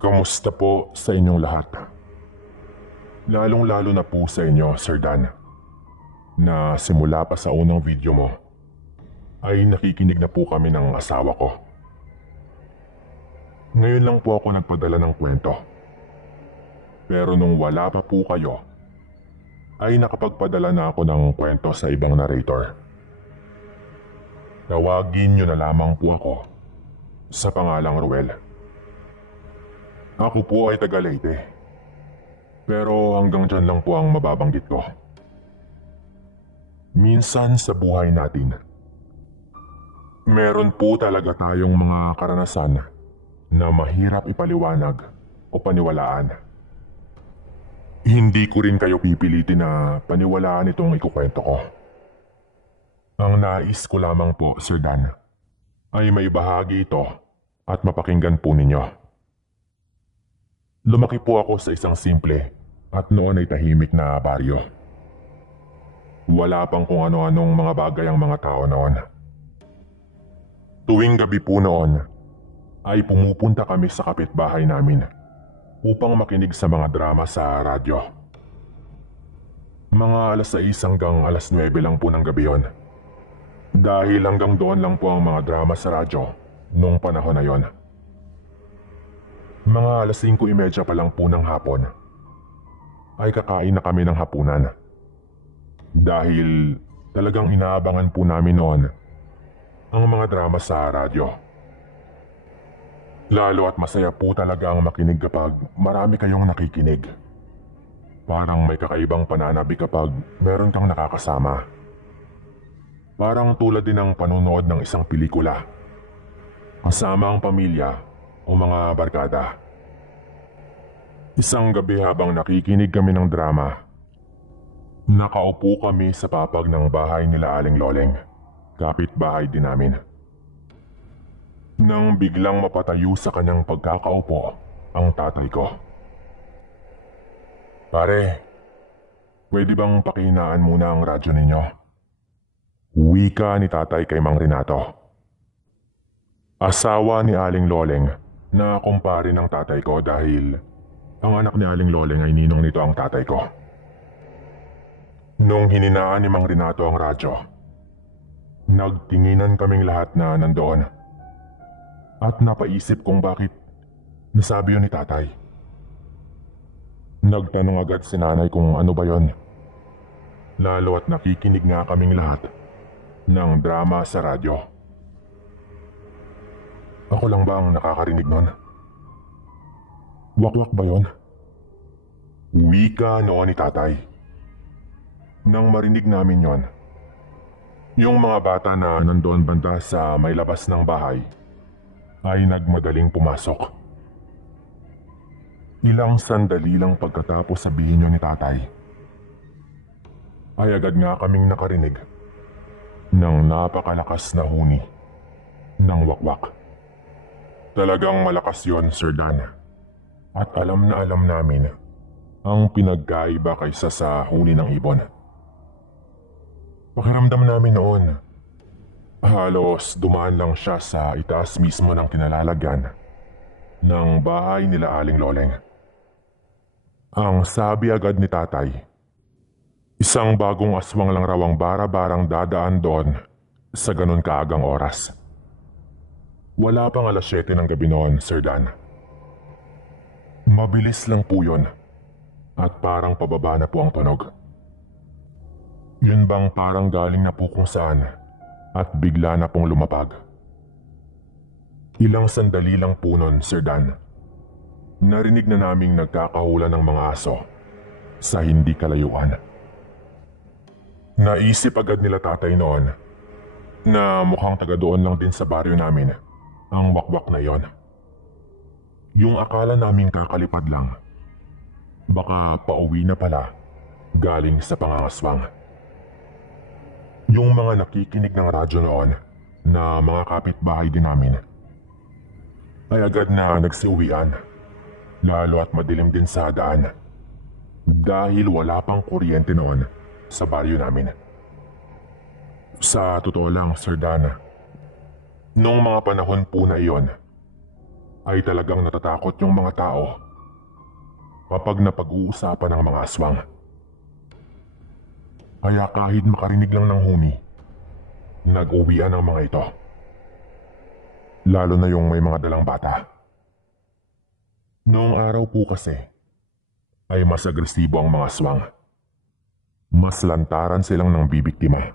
Kamusta po sa inyong lahat? Lalong-lalo na po sa inyo, Sir Dan, na simula pa sa unang video mo ay nakikinig na po kami ng asawa ko. Ngayon lang po ako nagpadala ng kwento. Pero nung wala pa po kayo, ay nakapagpadala na ako ng kwento sa ibang narrator. Tawagin niyo na lamang po ako sa pangalang Ruel. Ako po ay taga Leyte. Pero hanggang dyan lang po ang mababanggit ko. Minsan sa buhay natin, meron po talaga tayong mga karanasan na mahirap ipaliwanag o paniwalaan. Hindi ko rin kayo pipilitin na paniwalaan itong ikukwento ko. Ang nais ko lamang po, Sir Dan, ay may bahagi ito at mapakinggan po ninyo. Lumaki po ako sa isang simple at noon ay tahimik na baryo. Wala pang kung ano-anong mga bagay ang mga tao noon. Tuwing gabi po noon ay pumupunta kami sa kapitbahay namin upang makinig sa mga drama sa radyo. Mga alas 6 hanggang alas 9 lang po ng gabi yon. Dahil hanggang doon lang po ang mga drama sa radyo noong panahon na yon. Mga alas 5:30 pa lang po ng hapon ay kakain na kami ng hapunan. Dahil talagang inaabangan po namin noon ang mga drama sa radyo. Lalo at masaya po talaga ang makinig kapag marami kayong nakikinig. Parang may kakaibang pananabik kapag meron kang nakakasama. Parang tulad din ng panonood ng isang pelikula kasama ang pamilya o mga barkada. Isang gabi habang nakikinig kami ng drama, nakaupo kami sa papag ng bahay nila Aling Loleng, kapitbahay din namin. Nang biglang mapatayo sa kanyang pagkakaupo ang tatay ko. Pare, pwede bang pakihinaan muna ang radyo ninyo? Wika ni tatay kay Mang Renato. Asawa ni Aling Loleng na kumpare ng tatay ko dahil ang anak ni Aling Loleng ay ninong nito ang tatay ko. Nung hininaan ni Mang Renato ang radyo, nagtinginan kaming lahat na nandoon. At napaisip kung bakit nasabi yun ni tatay. Nagtanong agad si nanay kung ano ba yon. Lalo at nakikinig nga kaming lahat ng drama sa radyo. Ako lang ba ang nakakarinig nun? Wakwak ba yun? Wika noon ni tatay. Nang marinig namin yon, yung mga bata na nandoon banda sa may labas ng bahay ay nagmadaling pumasok. Ilang sandali lang pagkatapos sabihin niyo ni tatay, ay agad nga kaming nakarinig ng napakalakas na huni ng wakwak. Talagang malakas yon, Sir Dan. At alam na alam namin ang pinagkaiba kaysa sa huni ng ibon. Pakiramdam namin noon, halos dumaan lang siya sa itaas mismo ng kinalalagyan ng bahay nila Aling Loleng. Ang sabi agad ni tatay, isang bagong aswang lang raw ang bara-barang dadaan doon sa ganun kaagang oras. Wala pang alas 7 ng gabi noon, Sir Dan. Mabilis lang po yun at parang pababa na po ang tunog. Yun bang parang galing na po kung saan at bigla na pong lumapag. Ilang sandali lang po nun, Sir Dan. Narinig na naming nagkakahulan ng mga aso sa hindi kalayuan. Naisip agad nila tatay noon na mukhang taga doon lang din sa baryo namin ang wakwak na yon. Yung akala naming kakalipad lang, baka pauwi na pala galing sa pangangaswang. Yung mga nakikinig ng radyo noon na mga kapitbahay din namin ay agad na nagsiuwian, lalo at madilim din sa daan dahil wala pang kuryente noon sa baryo namin. Sa totoo lang, Sir Dan, noong mga panahon po na iyon ay talagang natatakot yung mga tao kapag napag-uusapan ng mga aswang. Kaya kahit makarinig lang ng huni, nag-uwian ang mga ito. Lalo na yung may mga dalang bata. Noong araw po kasi, ay mas agresibo ang mga aswang. Mas lantaran silang ng bibiktima.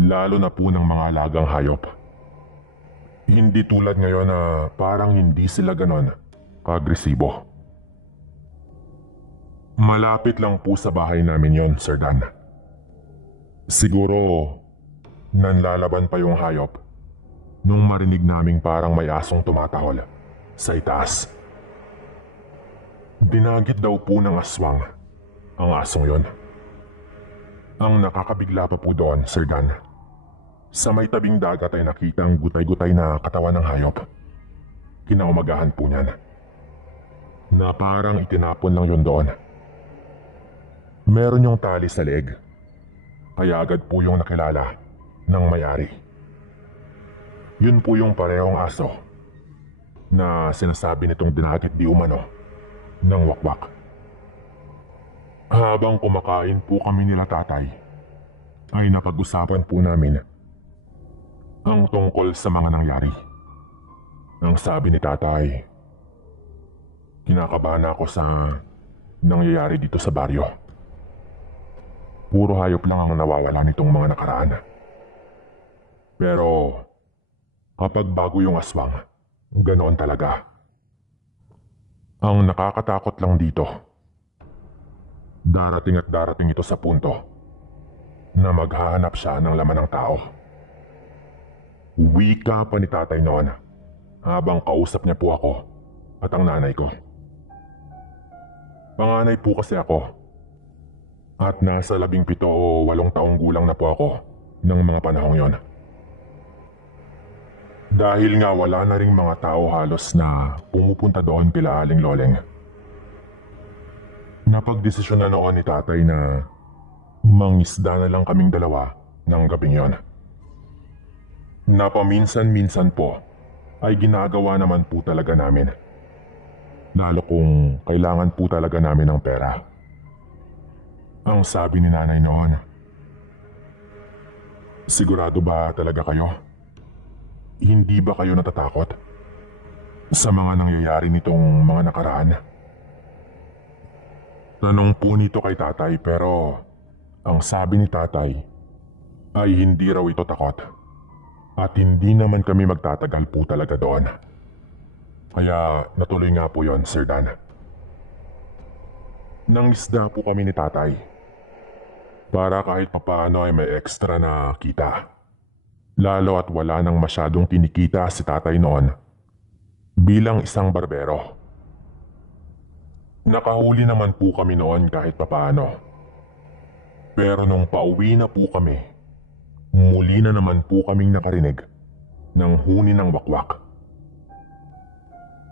Lalo na po ng mga alagang hayop. Hindi tulad ngayon na parang hindi sila ganon ka-agresibo. Malapit lang po sa bahay namin yon, Sir Dan. Siguro, nanlalaban pa yung hayop nung marinig naming parang may asong tumatahol sa itaas. Dinagit daw po ng aswang ang asong yon. Ang nakakabigla pa po doon, Sir Dan, sa may tabing dagat ay nakita ang gutay-gutay na katawan ng hayop. Kinaumagahan po niyan, na parang itinapon lang yun doon. Meron yung tali sa leeg, kaya agad po yung nakilala ng may-ari. Yun po yung parehong aso na sinasabi nitong dinagit di umano ng wakwak. Habang kumakain po kami nila tatay, ay napag-usapan po namin ang tungkol sa mga nangyari. Ang sabi ni tatay, kinakabahan ako sa nangyayari dito sa baryo. Puro hayop lang ang nawawala nitong mga nakaraan. Pero kapag bago yung aswang, ganoon talaga. Ang nakakatakot lang dito, darating at darating ito sa punto na maghahanap siya ng laman ng tao. Wika pa ni tatay noon habang kausap niya po ako at ang nanay ko. Panganay po kasi ako at nasa 17 o 8 taong gulang na po ako ng mga panahong yon. Dahil nga wala na ring mga tao halos na pumupunta doon kila Aling Loleng. Napagdesisyon na noon ni tatay na mangisda na lang kaming dalawa ng gabing yon. Napaminsan-minsan po ay ginagawa naman po talaga namin. Lalo kung kailangan po talaga namin ng pera. Ang sabi ni nanay noon, sigurado ba talaga kayo? Hindi ba kayo natatakot sa mga nangyayari nitong mga nakaraan? Tanong po nito kay tatay pero ang sabi ni tatay ay hindi raw ito takot at hindi naman kami magtatagal po talaga doon. Kaya natuloy nga po yon, Sir Dan. Nangisda po kami ni tatay para kahit papaano ay may extra na kita. Lalo at wala nang masyadong tinikita si tatay noon bilang isang barbero. Nakahuli naman po kami noon kahit papaano. Pero nung pauwi na po kami, muli na naman po kaming nakarinig ng huni ng wakwak.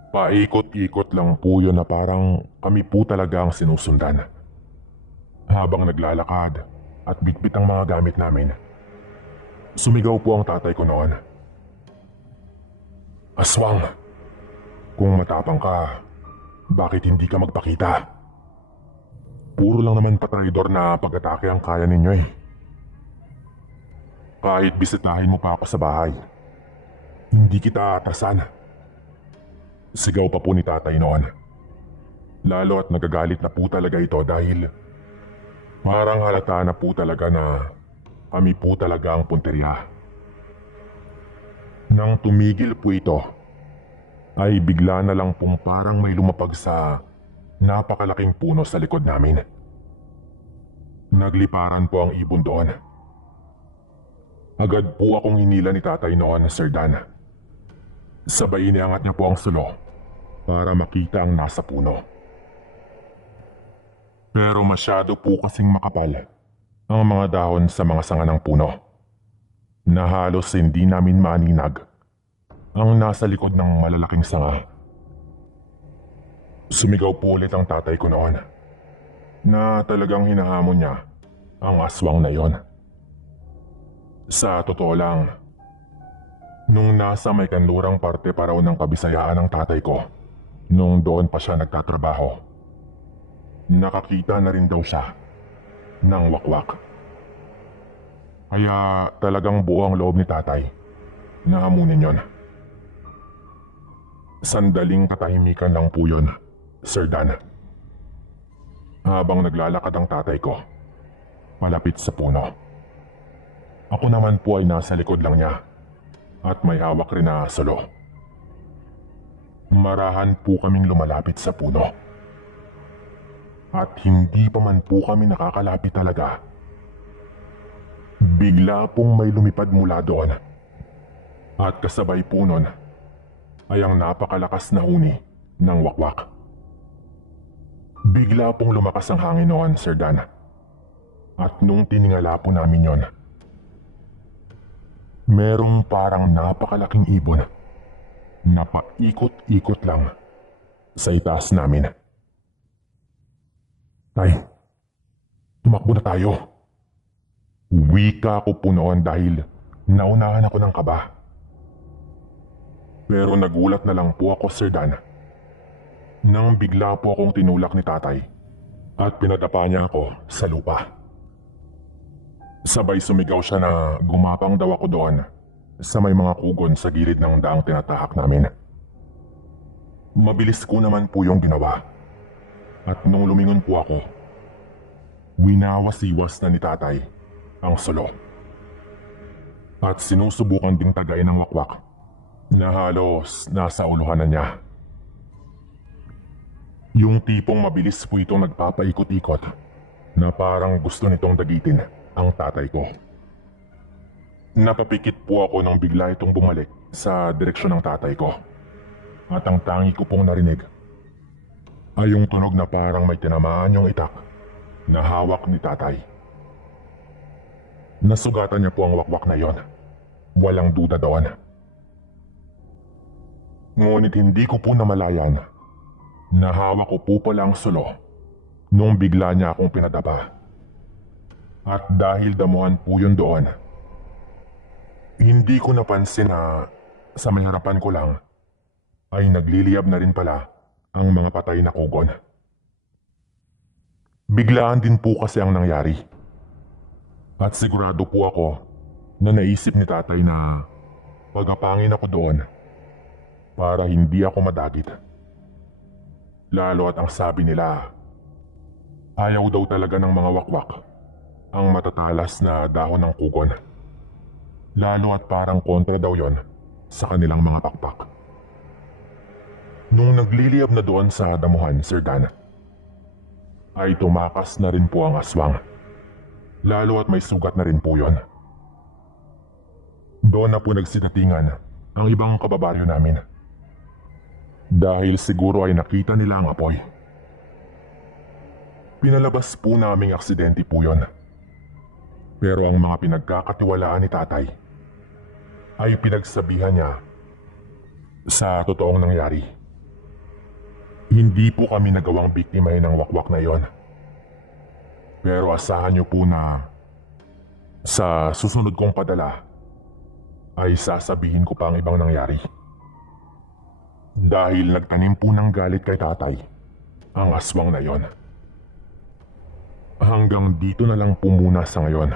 Paikot-ikot lang po yun na parang kami po talaga ang sinusundan. Habang naglalakad at bitbit ang mga gamit namin, sumigaw po ang tatay ko noon. Aswang, kung matapang ka, bakit hindi ka magpakita? Puro lang naman patraidor na pag-atake ang kaya ninyo eh. Kahit bisitahin mo pa ako sa bahay, hindi kita atrasan. Sigaw pa po ni tatay noon. Lalo at nagagalit na po talaga ito dahil parang halata na po talaga na kami po talaga ang punteriya. Nang tumigil po ito, ay bigla na lang pong parang may lumapag sa napakalaking puno sa likod namin. Nagliparan po ang ibon doon. Agad po akong hinila ni tatay noon, Sir Dan. Sabay iniangat niya po ang sulo para makita ang nasa puno. Pero masyado po kasing makapal ang mga dahon sa mga sanga ng puno na halos hindi namin maaninag ang nasa likod ng malalaking sanga. Sumigaw po ulit ang tatay ko noon na talagang hinahamon niya ang aswang na yon. Sa totoo lang, Nung nasa may kanlurang parte pa raw ng kabisayaan ng tatay ko, nung doon pa siya nagtatrabaho, nakakita na rin daw siya ng wakwak. Kaya talagang buo ang loob ni tatay na amunin yon. Sandaling katahimikan lang po yun, Sir Dan. Habang naglalakad ang tatay ko, malapit sa puno. Ako naman po ay nasa likod lang niya at may hawak rin na solo. Marahan po kaming lumalapit sa puno. At hindi pa man po kami nakakalapit talaga, bigla pong may lumipad mula doon. At kasabay po nun ay ang napakalakas na huni ng wakwak. Bigla pong lumakas ang hangin noon, Sir Dan. At nung tiningala po namin yon, merong parang napakalaking ibon na paikot-ikot lang sa itaas namin. Tay, tumakbo na tayo. Wika ko po noon dahil naunahan ako ng kaba. Pero nagulat na lang po ako, Sir Dan, nang bigla po akong tinulak ni tatay at pinadapa niya ako sa lupa. Sabay sumigaw siya na gumapang daw ako doon sa may mga kugon sa gilid ng daang tinatahak namin. Mabilis ko naman po yung ginawa. At nung lumingon po ako, winawas-iwas na ni tatay ang solo. At sinusubukan ding tagayin ng wakwak na halos nasa uluhan na niya. Yung tipong mabilis po itong nagpapaikot-ikot na parang gusto nitong dagitin ang tatay ko. Napapikit po ako nang bigla itong bumalik sa direksyon ng tatay ko. At ang tangi ko pong narinig ay yung tunog na parang may tinamaan yung itak na hawak ni tatay. Nasugatan niya po ang wakwak na yon. Walang duda doon. Ngunit hindi ko po namalayan na hawak ko po pala ang sulo nung bigla niya akong pinadapa. At dahil damuhan po yun doon, hindi ko napansin na sa may harapan ko lang ay nagliliyab na rin pala ang mga patay na kugon. Biglaan din po kasi ang nangyari. At sigurado po ako na naisip ni tatay na pagapangin ako doon para hindi ako madagit. Lalo at ang sabi nila, ayaw daw talaga ng mga wakwak ang matatalas na dahon ng kugon. Lalo at parang kontra daw yon sa kanilang mga pakpak. Nung nagliliyab na doon sa damuhan, Sir Dan, ay tumakas na rin po ang aswang. Lalo at may sugat na rin po yon. Doon na po nagsitatingan ang ibang kababaryo namin. Dahil siguro ay nakita nila ang apoy. Pinalabas po naming aksidente po yon. Pero ang mga pinagkakatiwalaan ni tatay ay pinagsabihan niya sa totoong nangyari. Hindi po kami nagawang biktimahin ng wakwak na yon. Pero asahan niyo po na sa susunod kong padala ay sasabihin ko pa ang ibang nangyari. Dahil nagtanim po ng galit kay tatay ang aswang na yon. Hanggang dito na lang po muna sa ngayon.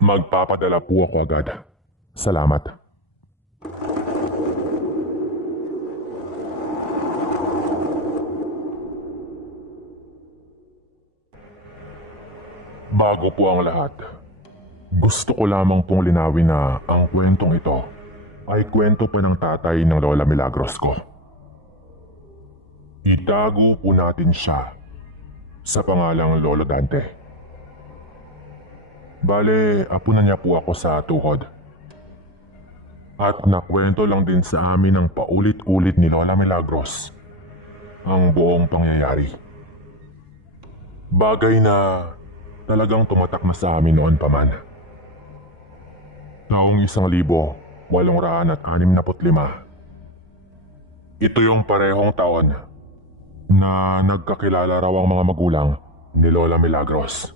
Magpapadala po ako agad. Salamat. Bago po ang lahat, gusto ko lamang pong linawin na ang kwentong ito ay kwento pa ng tatay ng Lola Milagros ko. Itago po natin siya sa pangalang Lolo Dante. Bale, apo na niya po ako sa tuhod. At nakwento lang din sa amin ng paulit-ulit ni Lola Milagros ang buong pangyayari. Bagay na talagang tumatak na sa amin noon pa man. Taong 1865. Ito yung parehong taon na nagkakilala raw ang mga magulang ni Lola Milagros,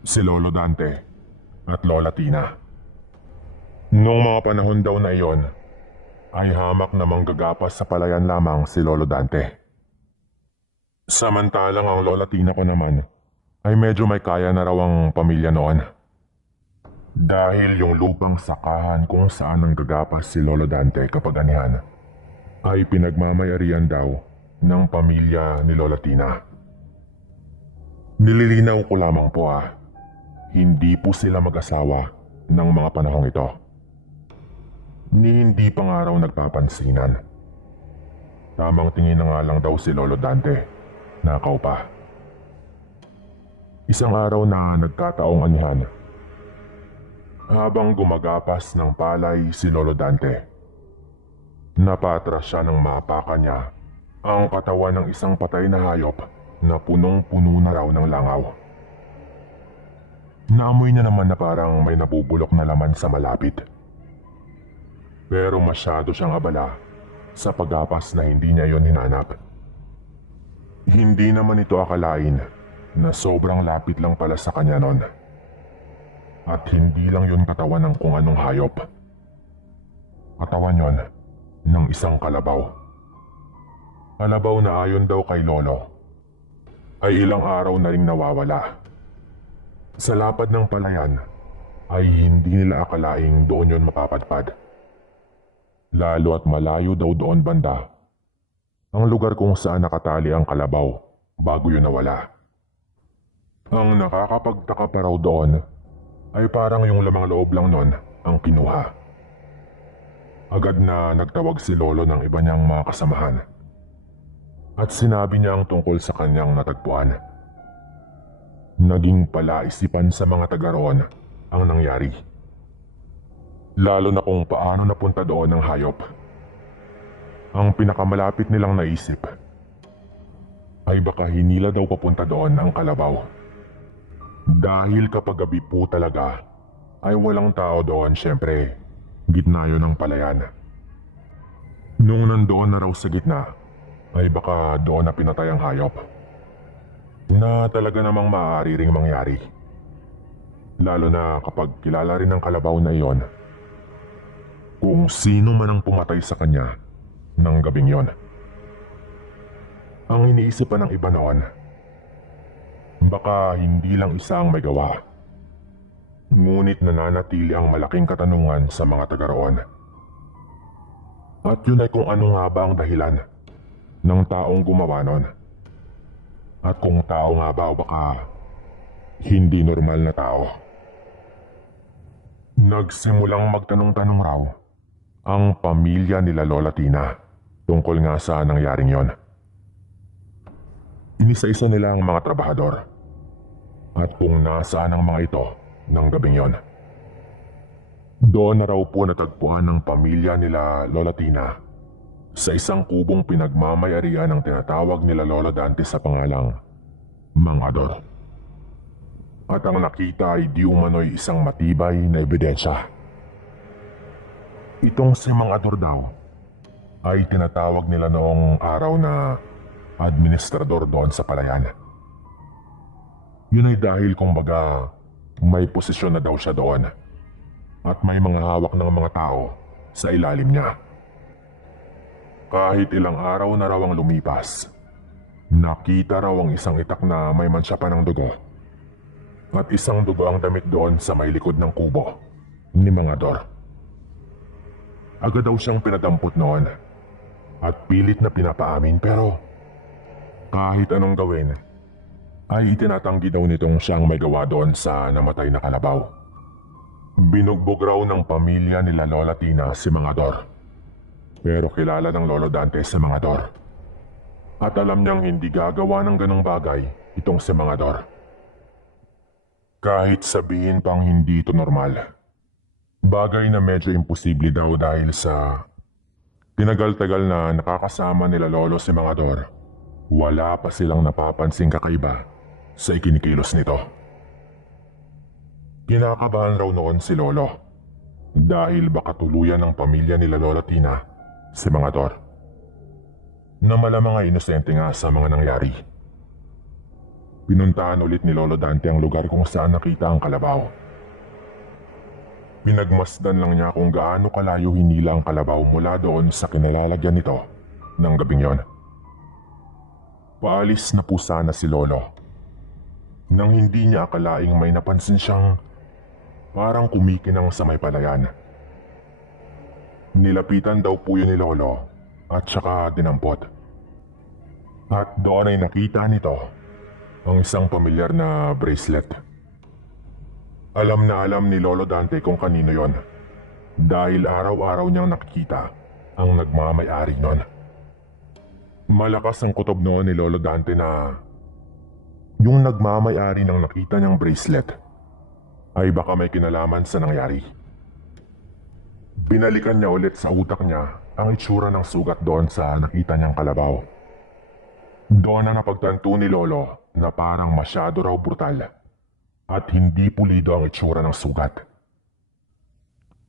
si Lolo Dante at Lola Tina. Noong mga panahon daw na iyon, ay hamak na manggagapas sa palayan lamang si Lolo Dante. Samantalang ang Lola Tina ko naman ay medyo may kaya na raw ang pamilya noon. Dahil yung lupang sakahan kung saan nanggagapas si Lolo Dante kapag anihan ay pinagmamayarian daw ng pamilya ni Lola Tina. Nililinaw ko lamang po hindi po sila mag-asawa ng mga panahong ito. Ni hindi pa nga raw nagpapansinan. Tamang tingin na nga lang daw si Lolo Dante. Nakaw pa. Isang araw na nagkataong anihan. Habang gumagapas ng palay si Lolo Dante, napatras siya ng mapakan niya ang katawan ng isang patay na hayop na punong-puno na raw ng langaw. Naamoy niya naman na parang may nabubulok na laman sa malapit. Pero masyado siyang abala sa paggapas na hindi niya yon hinanap. Hindi naman ito akalain na sobrang lapit lang pala sa kanya nun. At hindi lang yon katawan ng kung anong hayop. Katawan yon ng isang kalabaw. Kalabaw na ayon daw kay Lolo ay ilang araw na ring nawawala. Sa lapad ng palayan ay hindi nila akalaing doon yon mapapadpad. Lalo at malayo daw doon banda ang lugar kung saan nakatali ang kalabaw bago yun nawala. Ang nakakapagtaka pa raw doon ay parang yung lamang loob lang nun ang kinuha. Agad na nagtawag si Lolo ng iba niyang mga kasamahan at sinabi niya ang tungkol sa kanyang natagpuan. Naging palaisipan sa mga taga roon ang nangyari. Lalo na kung paano napunta doon ang hayop. Ang pinakamalapit nilang naisip ay baka hinila daw papunta doon ang kalabaw. Dahil kapag gabi po talaga ay walang tao doon, syempre gitna yun ng palayan. Nung nandoon na raw sa gitna ay baka doon na pinatay ang hayop. Na talaga namang maaari ring mangyari. Lalo na kapag kilala rin ng kalabaw na iyon kung sino man ang pumatay sa kanya ng gabing yon. Ang iniisip pa ng iba noon, baka hindi lang isa ang may gawa. Ngunit nananatili ang malaking katanungan sa mga taga roon. At yun ay kung ano nga ba ang dahilan ng taong gumawa nun. At kung tao nga ba o baka hindi normal na tao. Nagsimulang magtanong-tanong raw ang pamilya nila Lola Tina tungkol nga sa nangyaring yon. Inisa-isa nila ang mga trabahador at kung nasaan ang mga ito ng gabing yon. Doon na raw po natagpuan ng pamilya nila Lola Tina sa isang kubong pinagmamayarian ng tinatawag nila Lolo Dante sa pangalang Mang Ador. At ang nakita ay di umano'y isang matibay na ebidensya. Itong si Mang Ador daw ay tinatawag nila noong araw na administrador doon sa palayan. Yun ay dahil kumbaga may posisyon na daw siya doon at may mga hawak ng mga tao sa ilalim niya. Kahit ilang araw na raw ang lumipas, nakita raw ang isang itak na may mansya pa ng dugo at isang dugo ang damit doon sa may likod ng kubo ni Mang Ador. Agad daw siyang pinadampot noon at pilit na pinapaamin pero kahit anong gawin ay itinatanggi daw nitong siyang may gawa doon sa namatay na kalabaw. Binugbog raw ng pamilya nila Lola Tina si Mang Ador. Pero kilala ng Lolo Dante si Mang Ador. At alam niyang hindi gagawa ng ganong bagay itong si Mang Ador. Kahit sabihin pang hindi ito normal. Bagay na medyo imposible daw dahil sa tinagal-tagal na nakakasama nila Lolo si Mang Ador, wala pa silang napapansing kakaiba sa ikinikilos nito. Kinakabahan raw noon si Lolo dahil baka tuluyan ng pamilya nila Lola Tina si Mang Ador na malamang ay inosente nga sa mga nangyari. Pinuntahan ulit ni Lolo Dante ang lugar kung saan nakita ang kalabaw. Pinagmasdan lang niya kung gaano kalayo hinila ang kalabaw mula doon sa kinalalagyan nito ng gabing yon. Paalis na po sana si Lolo nang hindi niya akalaing may napansin siyang parang kumikinang sa may palayan. Nilapitan daw po yun ni Lolo at saka dinampot. At doon ay nakita nito ang isang pamilyar na bracelet. Alam na alam ni Lolo Dante kung kanino yon dahil araw-araw niyang nakikita ang nagmamay-ari nun. Malakas ang kutob noon ni Lolo Dante na yung nagmamay-ari ng nakita niyang bracelet ay baka may kinalaman sa nangyari. Binalikan niya ulit sa utak niya ang itsura ng sugat doon sa nakita niyang kalabaw. Doon na napagtanto ni Lolo na parang masyado raw brutal at hindi pulido ang itsura ng sugat.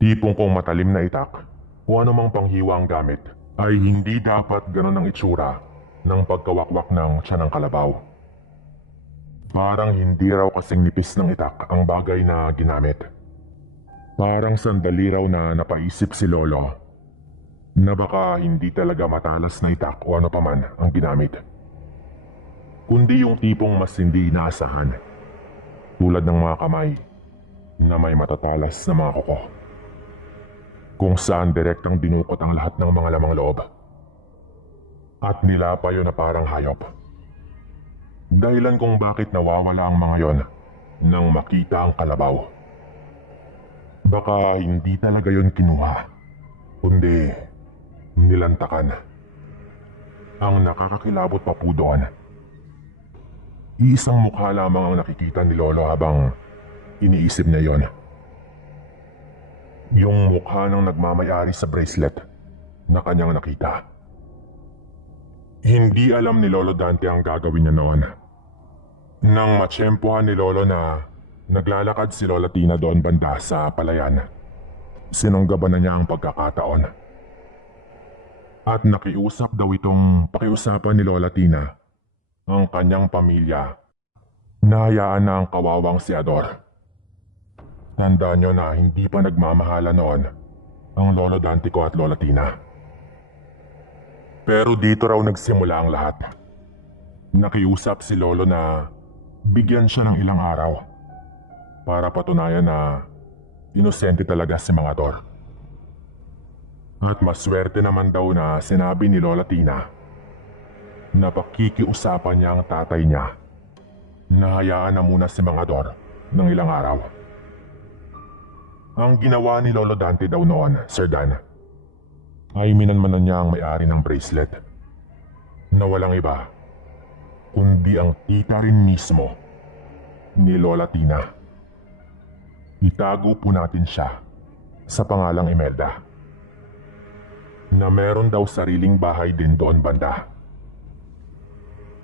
Tipong kung matalim na itak o anumang panghiwa ang gamit ay hindi dapat ganon ang itsura ng pagkawakwak ng tiyan ng kalabaw. Parang hindi raw kasing nipis ng itak ang bagay na ginamit. Parang sandali raw na napaisip si Lolo na baka hindi talaga matalas na itak o ano paman ang ginamit, kundi yung tipong mas hindi inaasahan. Tulad ng mga kamay na may matatalas na mga kuko, kung saan direktang dinukot ang lahat ng mga lamang loob at nilapayo na parang hayop. Dahilan kung bakit nawawala ang mga yon nang makita ang kalabaw. Baka hindi talaga yon kinuha, kundi nilantakan. Ang nakakakilabot pa po doon, iisang mukha lamang ang nakikita ni Lolo habang iniisip niya yon. Yung mukha ng nagmamay-ari sa bracelet na kanyang nakita. Hindi alam ni Lolo Dante ang gagawin niya noon. Nang matsyempohan ni Lolo na naglalakad si Lola Tina doon banda sa palayan, sinunggaban na niya ang pagkakataon. At nakiusap daw itong pakiusapan ni Lola Tina ang kanyang pamilya na hayaan na ang kawawang si Ador. Tandaan niyo na hindi pa nagmamahala noon ang Lolo Dante ko at Lola Tina. Pero dito raw nagsimula ang lahat. Nakiusap si Lolo na bigyan siya ng ilang araw para patunayan na inosente talaga si Mang Ador. At maswerte naman daw na sinabi ni Lola Tina na pakikiusapan niya ang tatay niya na hayaan na muna si Mang Ador ng ilang araw. Ang ginawa ni Lolo Dante daw noon, Sir Dan, ay minanmanan niya ang may-ari ng bracelet na walang iba kundi ang tita rin mismo ni Lola Tina. Itago po natin siya sa pangalang Imelda na meron daw sariling bahay din doon banda.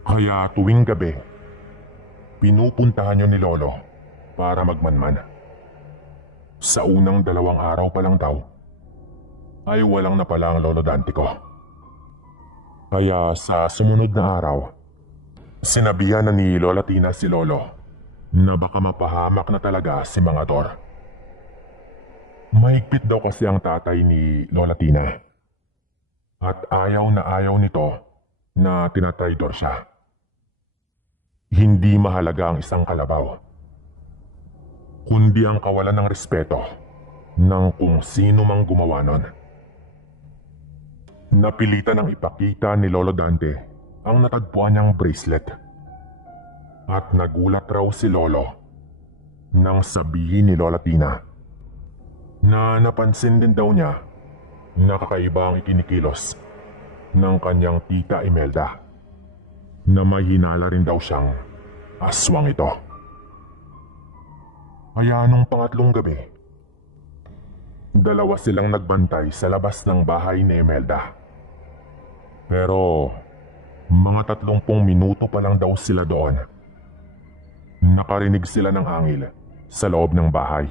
Kaya tuwing gabi, pinupuntahan niyo ni Lolo para magmanman. Sa unang 2 araw pa lang daw, ay walang napala ang Lolo Dante ko. Kaya sa sumunod na araw, sinabihan na ni Lola Tina si Lolo na baka mapahamak na talaga si Mang Ador. Mahigpit daw kasi ang tatay ni Lola Tina at ayaw na ayaw nito na tinatraidor siya. Hindi mahalaga ang isang kalabaw, kundi ang kawalan ng respeto ng kung sino mang gumawa nun. Napilitan ang ipakita ni Lolo Dante ang natagpuan niyang bracelet. At nagulat raw si Lolo nang sabihin ni Lola Tina na napansin din daw niya na kakaiba ang ikinikilos ng kanyang tita Imelda, na may hinala rin daw siyang aswang ito. Kaya nung pangatlong gabi, 2 silang nagbantay sa labas ng bahay ni Imelda. Pero mga 30 minuto pa lang daw sila doon, nakarinig sila ng hangil sa loob ng bahay.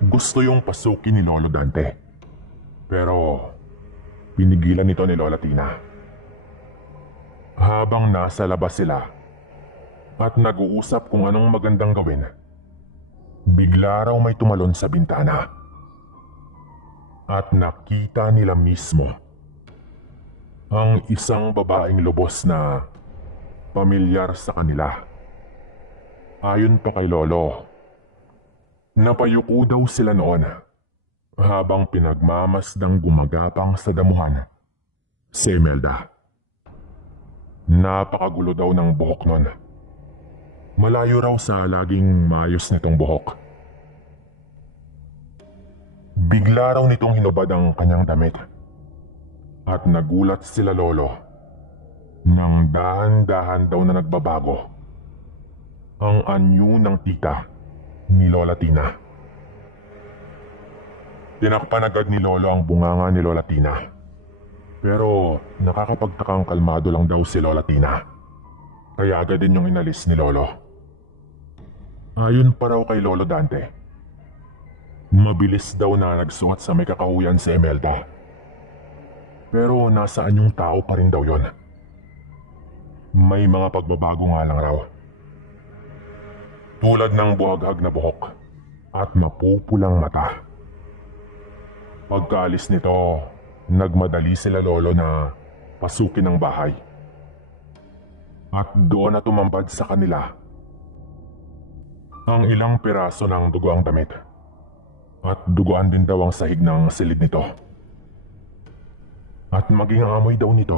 Gusto yung pasukin ni Lolo Dante, pero pinigilan nito ni Lola Tina. Habang nasa labas sila at nag-uusap kung anong magandang gawin, Bigla raw may tumalon sa bintana. At nakita nila mismo ang isang babaeng lubos na pamilyar sa kanila. Ayon pa kay Lolo, napayuko daw sila noon habang pinagmamasdang gumagapang sa damuhan si Imelda. Napakagulo daw ng buhok nun. Malayo raw sa laging maayos nitong buhok. Bigla raw nitong hinubad ang kanyang damit at nagulat sila Lolo nang dahan-dahan daw na nagbabago ang anyo ng tita ni Lola Tina. Tinakpan agad ni Lolo ang bunganga ni Lola Tina. Pero nakakapagtakang kalmado lang daw si Lola Tina. Kaya agad din yung inalis ni Lolo. Ayon pa raw kay Lolo Dante, mabilis daw na nagsuot sa may kakahuyan si Imelda. Pero nasaan yung tao pa rin daw yon. May mga pagbabago nga lang raw. Tulad ng buhaghag na buhok at mapupulang mata. Pagkaalis nito, nagmadali sila Lolo na pasukin ang bahay. At doon na tumambad sa kanila ang ilang piraso ng dugoang damit. At duguan din daw ang sahig ng silid nito. At maging ang amoy daw nito,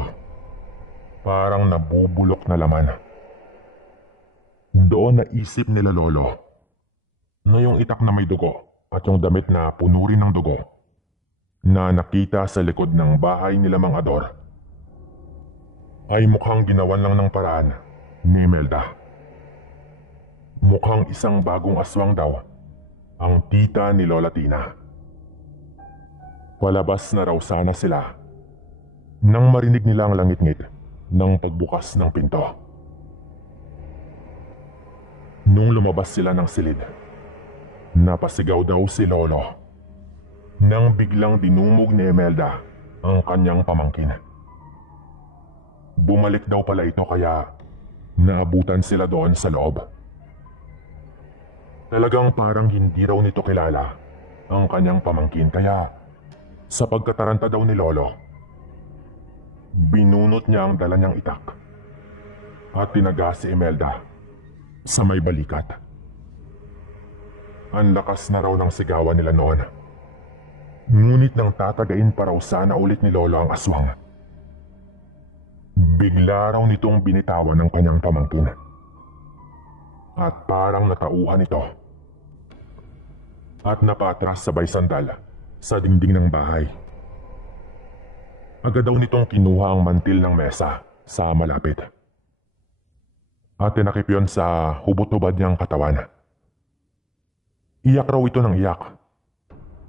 parang nabubulok na laman. Doon naisip nila Lolo na yung itak na may dugo at yung damit na puno rin ng dugo na nakita sa likod ng bahay nila Mang Ador ay mukhang ginawan lang ng paraan ni Imelda. Mukhang isang bagong aswang daw ang tita ni Lola Tina. Palabas na raw sana sila nang marinig nila ang langit-ngit ng pagbukas ng pinto. Nung lumabas sila ng silid, napasigaw daw si Lolo nang biglang dinumog ni Imelda ang kanyang pamangkin. Bumalik daw pala ito kaya naabutan sila doon sa loob. Talagang parang hindi raw nito kilala ang kanyang pamangkin kaya sa pagkataranta daw ni Lolo, binunot niya ang dala niyang itak at tinaga si Imelda sa may balikat. Ang lakas na raw ng sigawan nila noon. Ngunit nang tatagain pa raw sana ulit ni Lolo ang aswang, bigla raw nitong binitawan ng kanyang pamangkin. At parang natauhan ito. At napatras sabay sandal sa dingding ng bahay. Agad daw nitong kinuha ang mantil ng mesa sa malapit. At tinakip yon sa hubot-hubad niyang katawan. Iyak raw ito ng iyak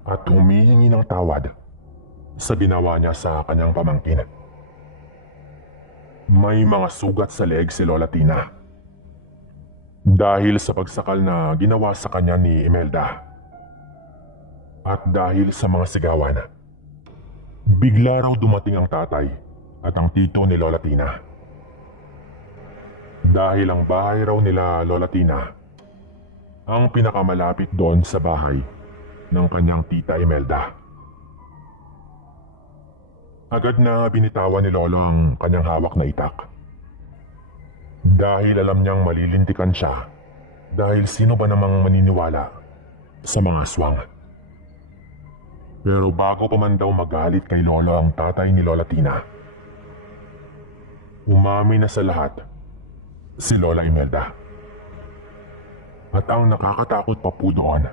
at humihingi ng tawad sa ginawa niya sa kanyang pamangkin. May mga sugat sa leeg si Lola Tina dahil sa pagsakal na ginawa sa kanya ni Imelda. At dahil sa mga sigawan, bigla raw dumating ang tatay at ang tito ni Lola Tina. Dahil ang bahay raw nila Lola Tina ang pinakamalapit doon sa bahay ng kanyang tita Imelda. Agad na binitawan ni Lolo ang kanyang hawak na itak. Dahil alam niyang malilintikan siya dahil sino ba namang maniniwala sa mga aswang. Pero bago pa man daw magalit kay Lolo ang tatay ni Lola Tina, umamin na sa lahat si Lola Imelda. At ang nakakatakot pa po doon,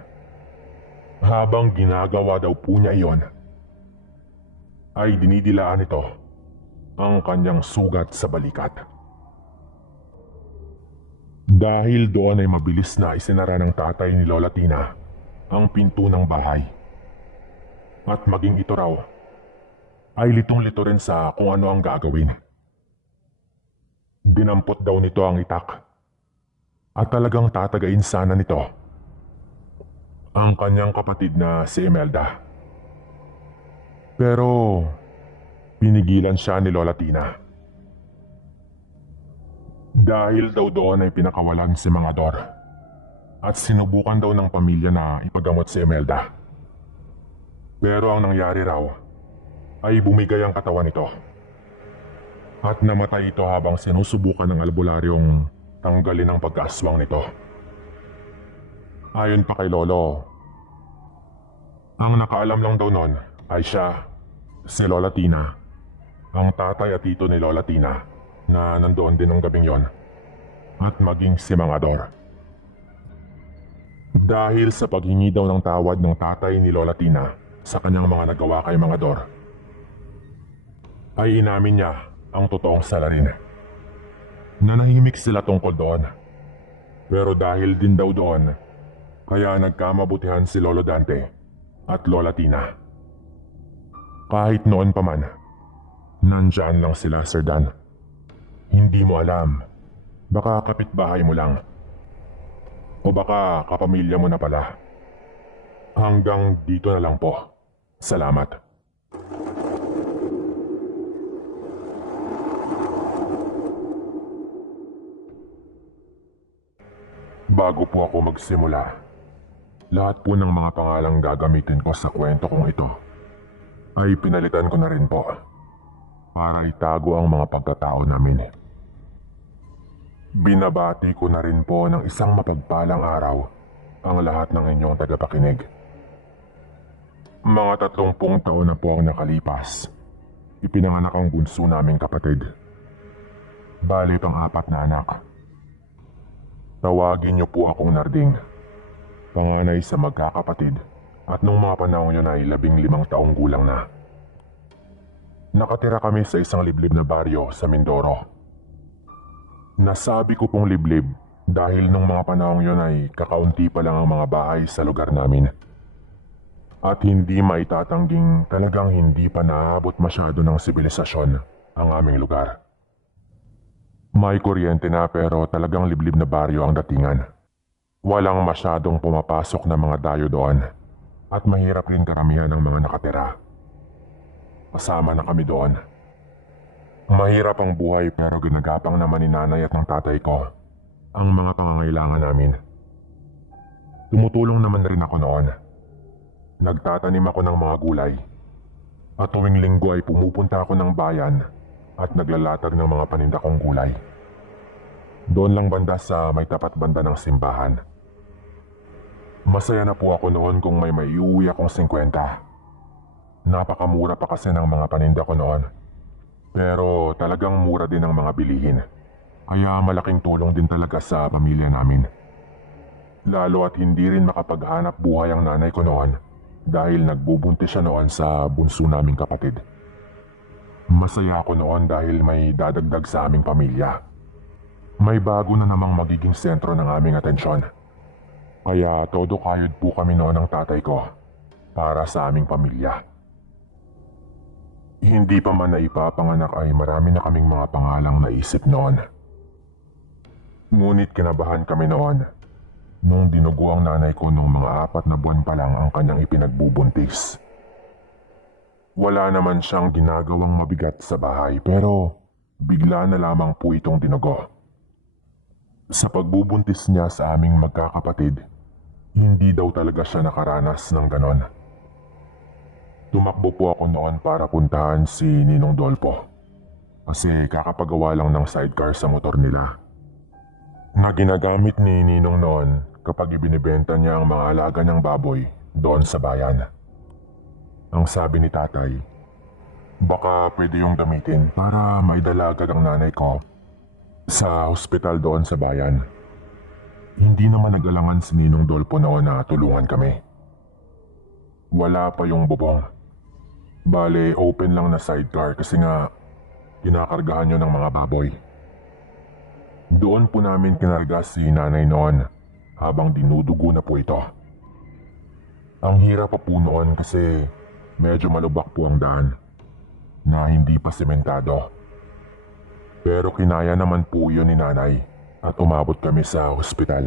habang ginagawa daw po niya iyon, ay dinidilaan ito ang kanyang sugat sa balikat. Dahil doon ay mabilis na isinara ng tatay ni Lola Tina ang pinto ng bahay. At maging ito raw ay litong-lito rin sa kung ano ang gagawin. Dinampot daw nito ang itak at talagang tatagain sana nito ang kanyang kapatid na si Imelda. Pero pinigilan siya ni Lola Tina. Dahil daw doon ay pinakawalan si Mang Ador at sinubukan daw ng pamilya na ipagamot si Imelda. Pero ang nangyari raw ay bumigay ang katawan nito at namatay ito habang sinusubukan ng albularyong tanggalin ang pagkaaswang nito. Ayon pa kay Lolo, ang nakaalam lang daw nun ay siya, si Lola Tina, ang tatay at tito ni Lola Tina na nandoon din ng gabing yon, at maging si Mang Ador. Dahil sa paghingi daw ng tawad ng tatay ni Lola Tina sa kanyang mga nagawa kay Mang Ador, ay inamin niya ang totoong salarin. Nanahimik sila tungkol doon. Pero dahil din daw doon, kaya nagkamabutihan si Lolo Dante at Lola Tina. Kahit noon pa man, nandyan lang sila, Sir Dan. Hindi mo alam, baka kapitbahay mo lang. O baka kapamilya mo na pala. Hanggang dito na lang po. Salamat. Bago po ako magsimula, lahat po ng mga pangalang gagamitin ko sa kwento kong ito ay pinalitan ko na rin po para itago ang mga pagkatao namin. Binabati ko na rin po ng isang mapagpalang araw ang lahat ng inyong tagapakinig. Mga 30 taon na po ang nakalipas. Ipinanganak ang bunso naming kapatid. Bali pang-4 na anak. Tawagin niyo po akong Narding, panganay sa magkakapatid, at nung mga panahon yun ay 15 taong gulang na. Nakatira kami sa isang liblib na baryo sa Mindoro. Nasabi ko pong liblib dahil nung mga panahon yun ay kakaunti pa lang ang mga bahay sa lugar namin. At hindi maitatangging talagang hindi pa naabot masyado ng sibilisasyon ang aming lugar. May kuryente na pero talagang liblib na baryo ang datingan. Walang masyadong pumapasok na mga dayo doon at mahirap rin karamihan ng mga nakatira. Kasama na kami doon. Mahirap ang buhay pero ginagapang naman ni nanay at ng tatay ko ang mga pangangailangan namin. Tumutulong naman rin ako noon. Nagtatanim ako ng mga gulay at tuwing linggo ay pumupunta ako ng bayan at naglalatag ng mga paninda kong gulay. Doon lang banda sa may tapat banda ng simbahan. Masaya na po ako noon kung may maiuwi akong 50. Napakamura pa kasi ng mga paninda ko noon. Pero talagang mura din ang mga bilihin. Kaya malaking tulong din talaga sa pamilya namin. Lalo at hindi rin makapaghanap buhay ang nanay ko noon dahil nagbubuntis siya noon sa bunso naming kapatid. Masaya ako noon dahil may dadagdag sa aming pamilya. May bago na namang magiging sentro ng aming atensyon. Kaya todo kayod po kami noon ng tatay ko para sa aming pamilya. Hindi pa man naipapanganak ay marami na kaming mga pangalang naisip noon. Ngunit kinabahan kami noon nung dinugo ang nanay ko nung mga 4 na buwan pa lang ang kanyang ipinagbubuntis. Wala naman siyang ginagawang mabigat sa bahay pero bigla na lamang po itong dinugo. Sa pagbubuntis niya sa aming magkakapatid, hindi daw talaga siya nakaranas ng ganon. Tumakbo po ako noon para puntahan si Ninong Dolpo kasi kakapagawa lang ng sidecar sa motor nila na ginagamit ni Ninong noon kapag ibinibenta niya ang mga alaga niyang baboy doon sa bayan. Ang sabi ni tatay, baka pwede yung gamitin para maidala agad ang nanay ko sa ospital doon sa bayan. Hindi naman nag-alangan si Ninong Dolpo noon na tulungan kami. Wala pa yung bubong. Bale, open lang na sidecar kasi nga kinakargahan yun ng mga baboy. Doon po namin kinarga si nanay noon habang dinudugo na po ito. Ang hirap pa po noon kasi medyo malubak po ang daan na hindi pa sementado. Pero kinaya naman po yun ni nanay at umabot kami sa ospital.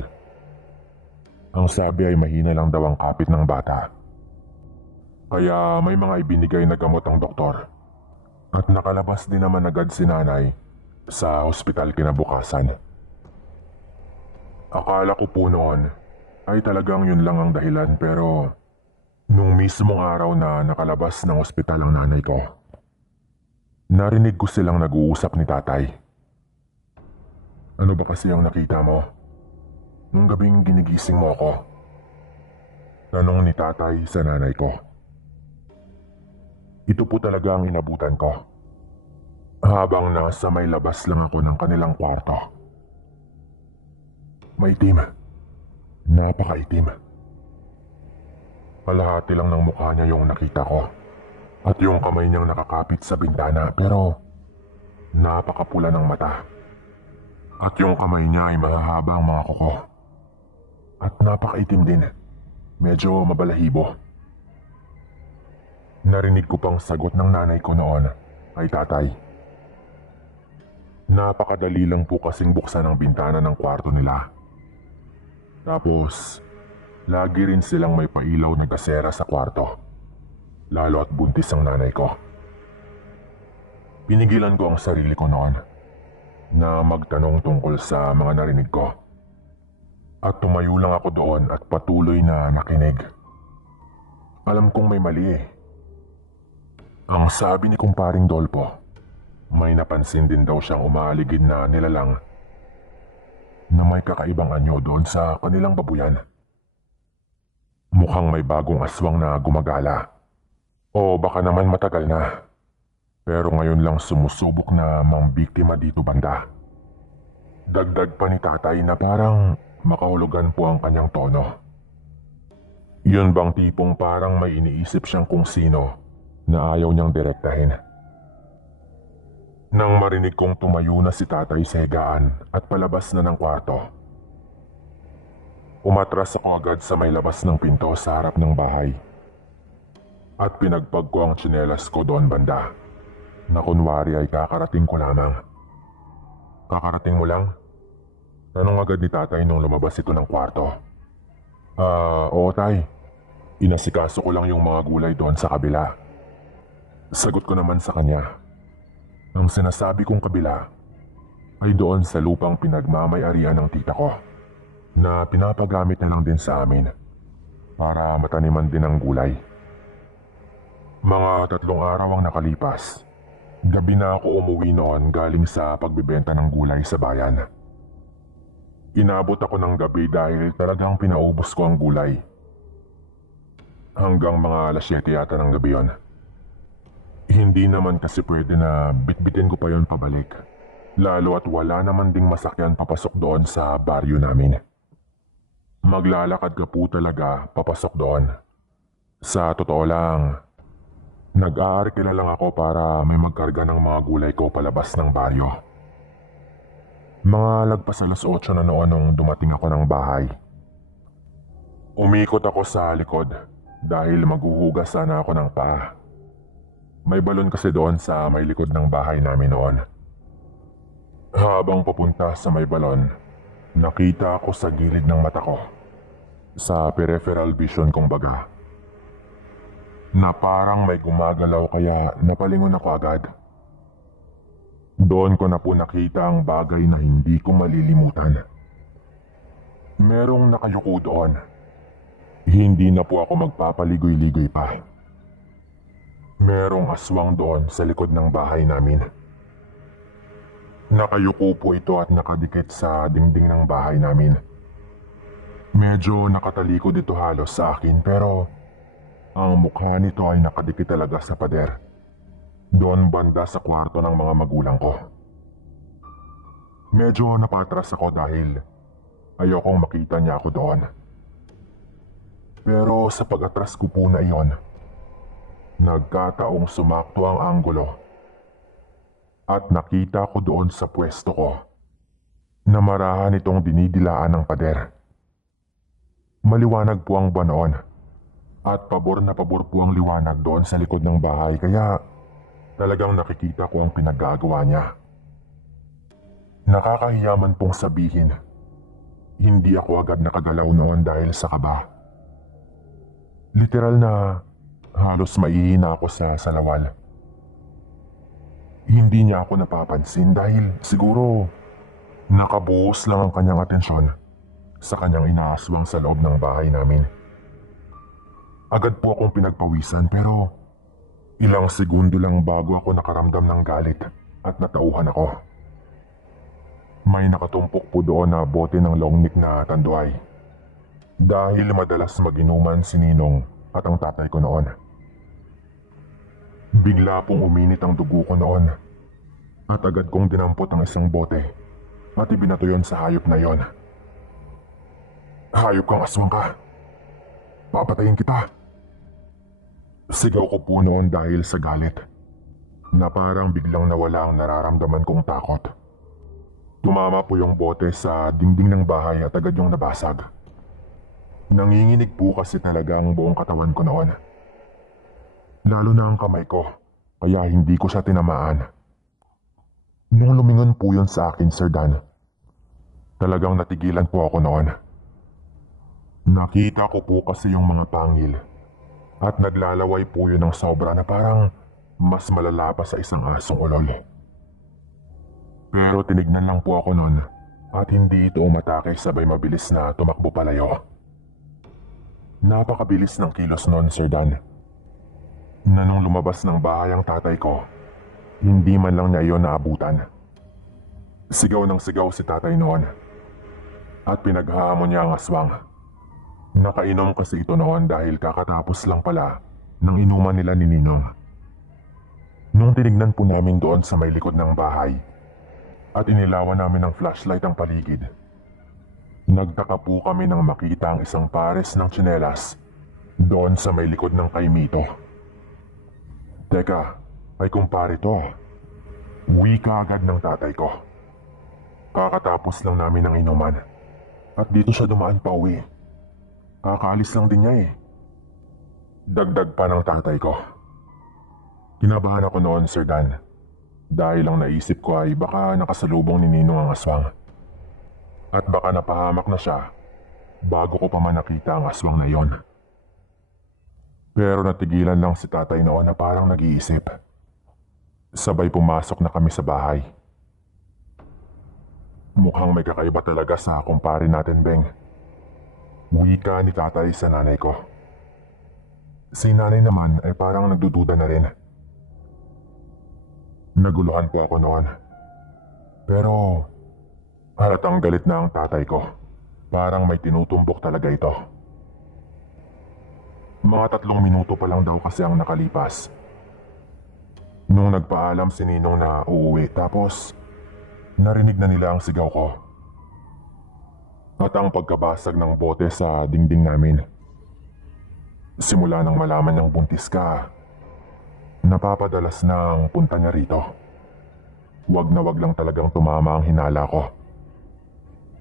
Ang sabi ay mahina lang daw ang kapit ng bata. Kaya may mga ibinigay na gamot ang doktor. At nakalabas din naman agad si nanay sa ospital kinabukasan. Akala ko po noon ay talagang yun lang ang dahilan, pero nung mismong araw na nakalabas ng ospital ang nanay ko, narinig ko silang nag-uusap ni tatay. Ano ba kasi ang nakita mo? Nung gabing ginigising mo ako? Tanong ni tatay sa nanay ko. Ito po talaga ang inabutan ko. Habang nasa may labas lang ako ng kanilang kwarto. Maitim. Napakaitim. Kalahati lang ng mukha niya yung nakita ko. At yung kamay niyang nakakapit sa bintana, pero napakapula ng mata. At yung kamay niya ay mahahaba ang mga kuko. At napakaitim din. Medyo mabalahibo. Narinig ko pang sagot ng nanay ko noon kay tatay. Napakadali lang po kasing buksan ang bintana ng kwarto nila. Tapos, lagi rin silang may pailaw na gasera sa kwarto. Lalo at buntis ang nanay ko. Pinigilan ko ang sarili ko noon na magtanong tungkol sa mga narinig ko. At tumayo lang ako doon at patuloy na nakinig. Alam kong may mali eh. Ang sabi ni kumparing Dolpo, may napansin din daw siyang umaaligid na nilalang na may kakaibang anyo doon sa kanilang babuyan. Mukhang may bagong aswang na gumagala. O baka naman matagal na. Pero ngayon lang sumusubok na mambiktima dito banda. Dagdag pa ni tatay na parang makahulugan po ang kanyang tono. Yun bang tipong parang may iniisip siyang kung sino na ayaw niyang direktahin. Nang marinig kong tumayo na si tatay sa higaan at palabas na ng kwarto, umatras ako agad sa may labas ng pinto sa harap ng bahay. At pinagpag ko ang tsinelas ko doon banda, na kunwari ay kakarating ko lamang. Kakarating mo lang? Tanong agad ni tatay nung lumabas ito ng kwarto. Oo tay. Inasikaso ko lang yung mga gulay doon sa kabila. Sagot ko naman sa kanya. Ang sinasabi kong kabila ay doon sa lupang pinagmamay-arian ng tita ko na pinapagamit na lang din sa amin para mataniman din ang gulay. Mga 3 araw ang nakalipas. Gabi na ako umuwi noon galing sa pagbibenta ng gulay sa bayan. Inabot ako ng gabi dahil talagang pinaubos ko ang gulay. Hanggang mga alas 7 yata ng gabi yon. Hindi naman kasi pwede na bitbitin ko pa yon pabalik. Lalo at wala naman ding masakyan papasok doon sa baryo namin. Maglalakad ka po talaga papasok doon. Sa totoo lang, nag-aarkila lang ako para may magkarga ng mga gulay ko palabas ng baryo. Mga lagpas alas 8 na noon nung dumating ako ng bahay. Umikot ako sa likod dahil maghuhugas sana ako ng paa. May balon kasi doon sa may likod ng bahay namin noon. Habang papunta sa may balon, nakita ako sa gilid ng mata ko, sa peripheral vision kong baga, na parang may gumagalaw kaya napalingon ako agad. Doon ko na po nakita ang bagay na hindi ko malilimutan. Merong nakayuko doon. Hindi na po ako magpapaligoy-ligoy pa. Merong aswang doon sa likod ng bahay namin. Nakayuko po ito at nakadikit sa dingding ng bahay namin. Medyo nakatalikod ito halos sa akin pero ang mukha nito ay nakadikit talaga sa pader. Doon banda sa kwarto ng mga magulang ko. Medyo napatras ako dahil ayokong makita niya ako doon. Pero sa pag-atras ko po na iyon, nagkataong sumakto ang anggulo. At nakita ko doon sa pwesto ko na marahan itong dinidilaan ng pader. Maliwanag po ang buwan noon at pabor na pabor po ang liwanag doon sa likod ng bahay kaya talagang nakikita ko ang pinaggagawa niya. Nakakahiyaman pong sabihin, hindi ako agad nakagalaw noon dahil sa kaba. Literal na halos maihina ako sa salawal. Hindi niya ako napapansin dahil siguro nakabuhos lang ang kanyang atensyon sa kanyang inaaswang sa loob ng bahay namin. Agad po akong pinagpawisan pero ilang segundo lang bago ako nakaramdam ng galit at natauhan ako. May nakatumpok po doon na bote ng long neck na tanduay. Dahil madalas mag-inuman si Ninong at ang tatay ko noon. Bigla pong uminit ang dugo ko noon at agad kong dinampot ang isang bote at ibinato yon sa hayop na yon. Hayop kang aswang ka! Papatayin kita! Sigaw ko po noon dahil sa galit na parang biglang nawala ang nararamdaman kong takot. Tumama po yung bote sa dingding ng bahay at agad yung nabasag. Nanginginig po kasi talaga ang buong katawan ko noon. Lalo na ang kamay ko, kaya hindi ko siya tinamaan. Nung lumingon po yun sa akin, Sir Dan, talagang natigilan po ako noon. Nakita ko po kasi yung mga pangil at naglalaway po yun ng sobra na parang mas malala pa sa isang asong ulol. Pero tinignan lang po ako noon at hindi ito umatake sabay mabilis na tumakbo palayo. Napakabilis ng kilos noon, Sir Dan, na nung lumabas ng bahay ang tatay ko, hindi man lang niya iyon naabutan. Sigaw ng sigaw si tatay noon at pinaghahamon niya ang aswang. Nakainom kasi ito noon dahil kakatapos lang pala ng inuman nila ni Ninong. Nung tinignan po namin doon sa may likod ng bahay at inilawan namin ng flashlight ang paligid, nagtaka po kami nang makita ang isang pares ng tsinelas doon sa may likod ng kay Mito. Teka, ay kumpare to. Wika agad ng tatay ko. Kakatapos lang namin ng inuman at dito siya dumaan pa uwi. Kakaalis lang din niya eh. Dagdag pa ng tatay ko. Kinabahan ako noon, Sir Dan, dahil ang naisip ko ay baka nakasalubong ni Ninong ang aswang. At baka napahamak na siya bago ko pa man nakita ang aswang na yon. Pero natigilan lang si tatay noon na parang nag-iisip. Sabay pumasok na kami sa bahay. Mukhang may kakaiba talaga sa kumpare natin, Beng. Wika ni tatay sa nanay ko. Si nanay naman ay parang nagdududa na rin. Naguluhan po ako noon. Pero halatang galit na ang tatay ko. Parang may tinutumbok talaga ito. Mga 3 minuto pa lang daw kasi ang nakalipas. Nung nagpaalam si Ninong na uuwi tapos narinig na nila ang sigaw ko. At ang pagkabasag ng bote sa dingding namin. Simula nang malaman niyang buntis ka, napapadalas na ang punta niya rito. Wag na wag lang talagang tumama ang hinala ko.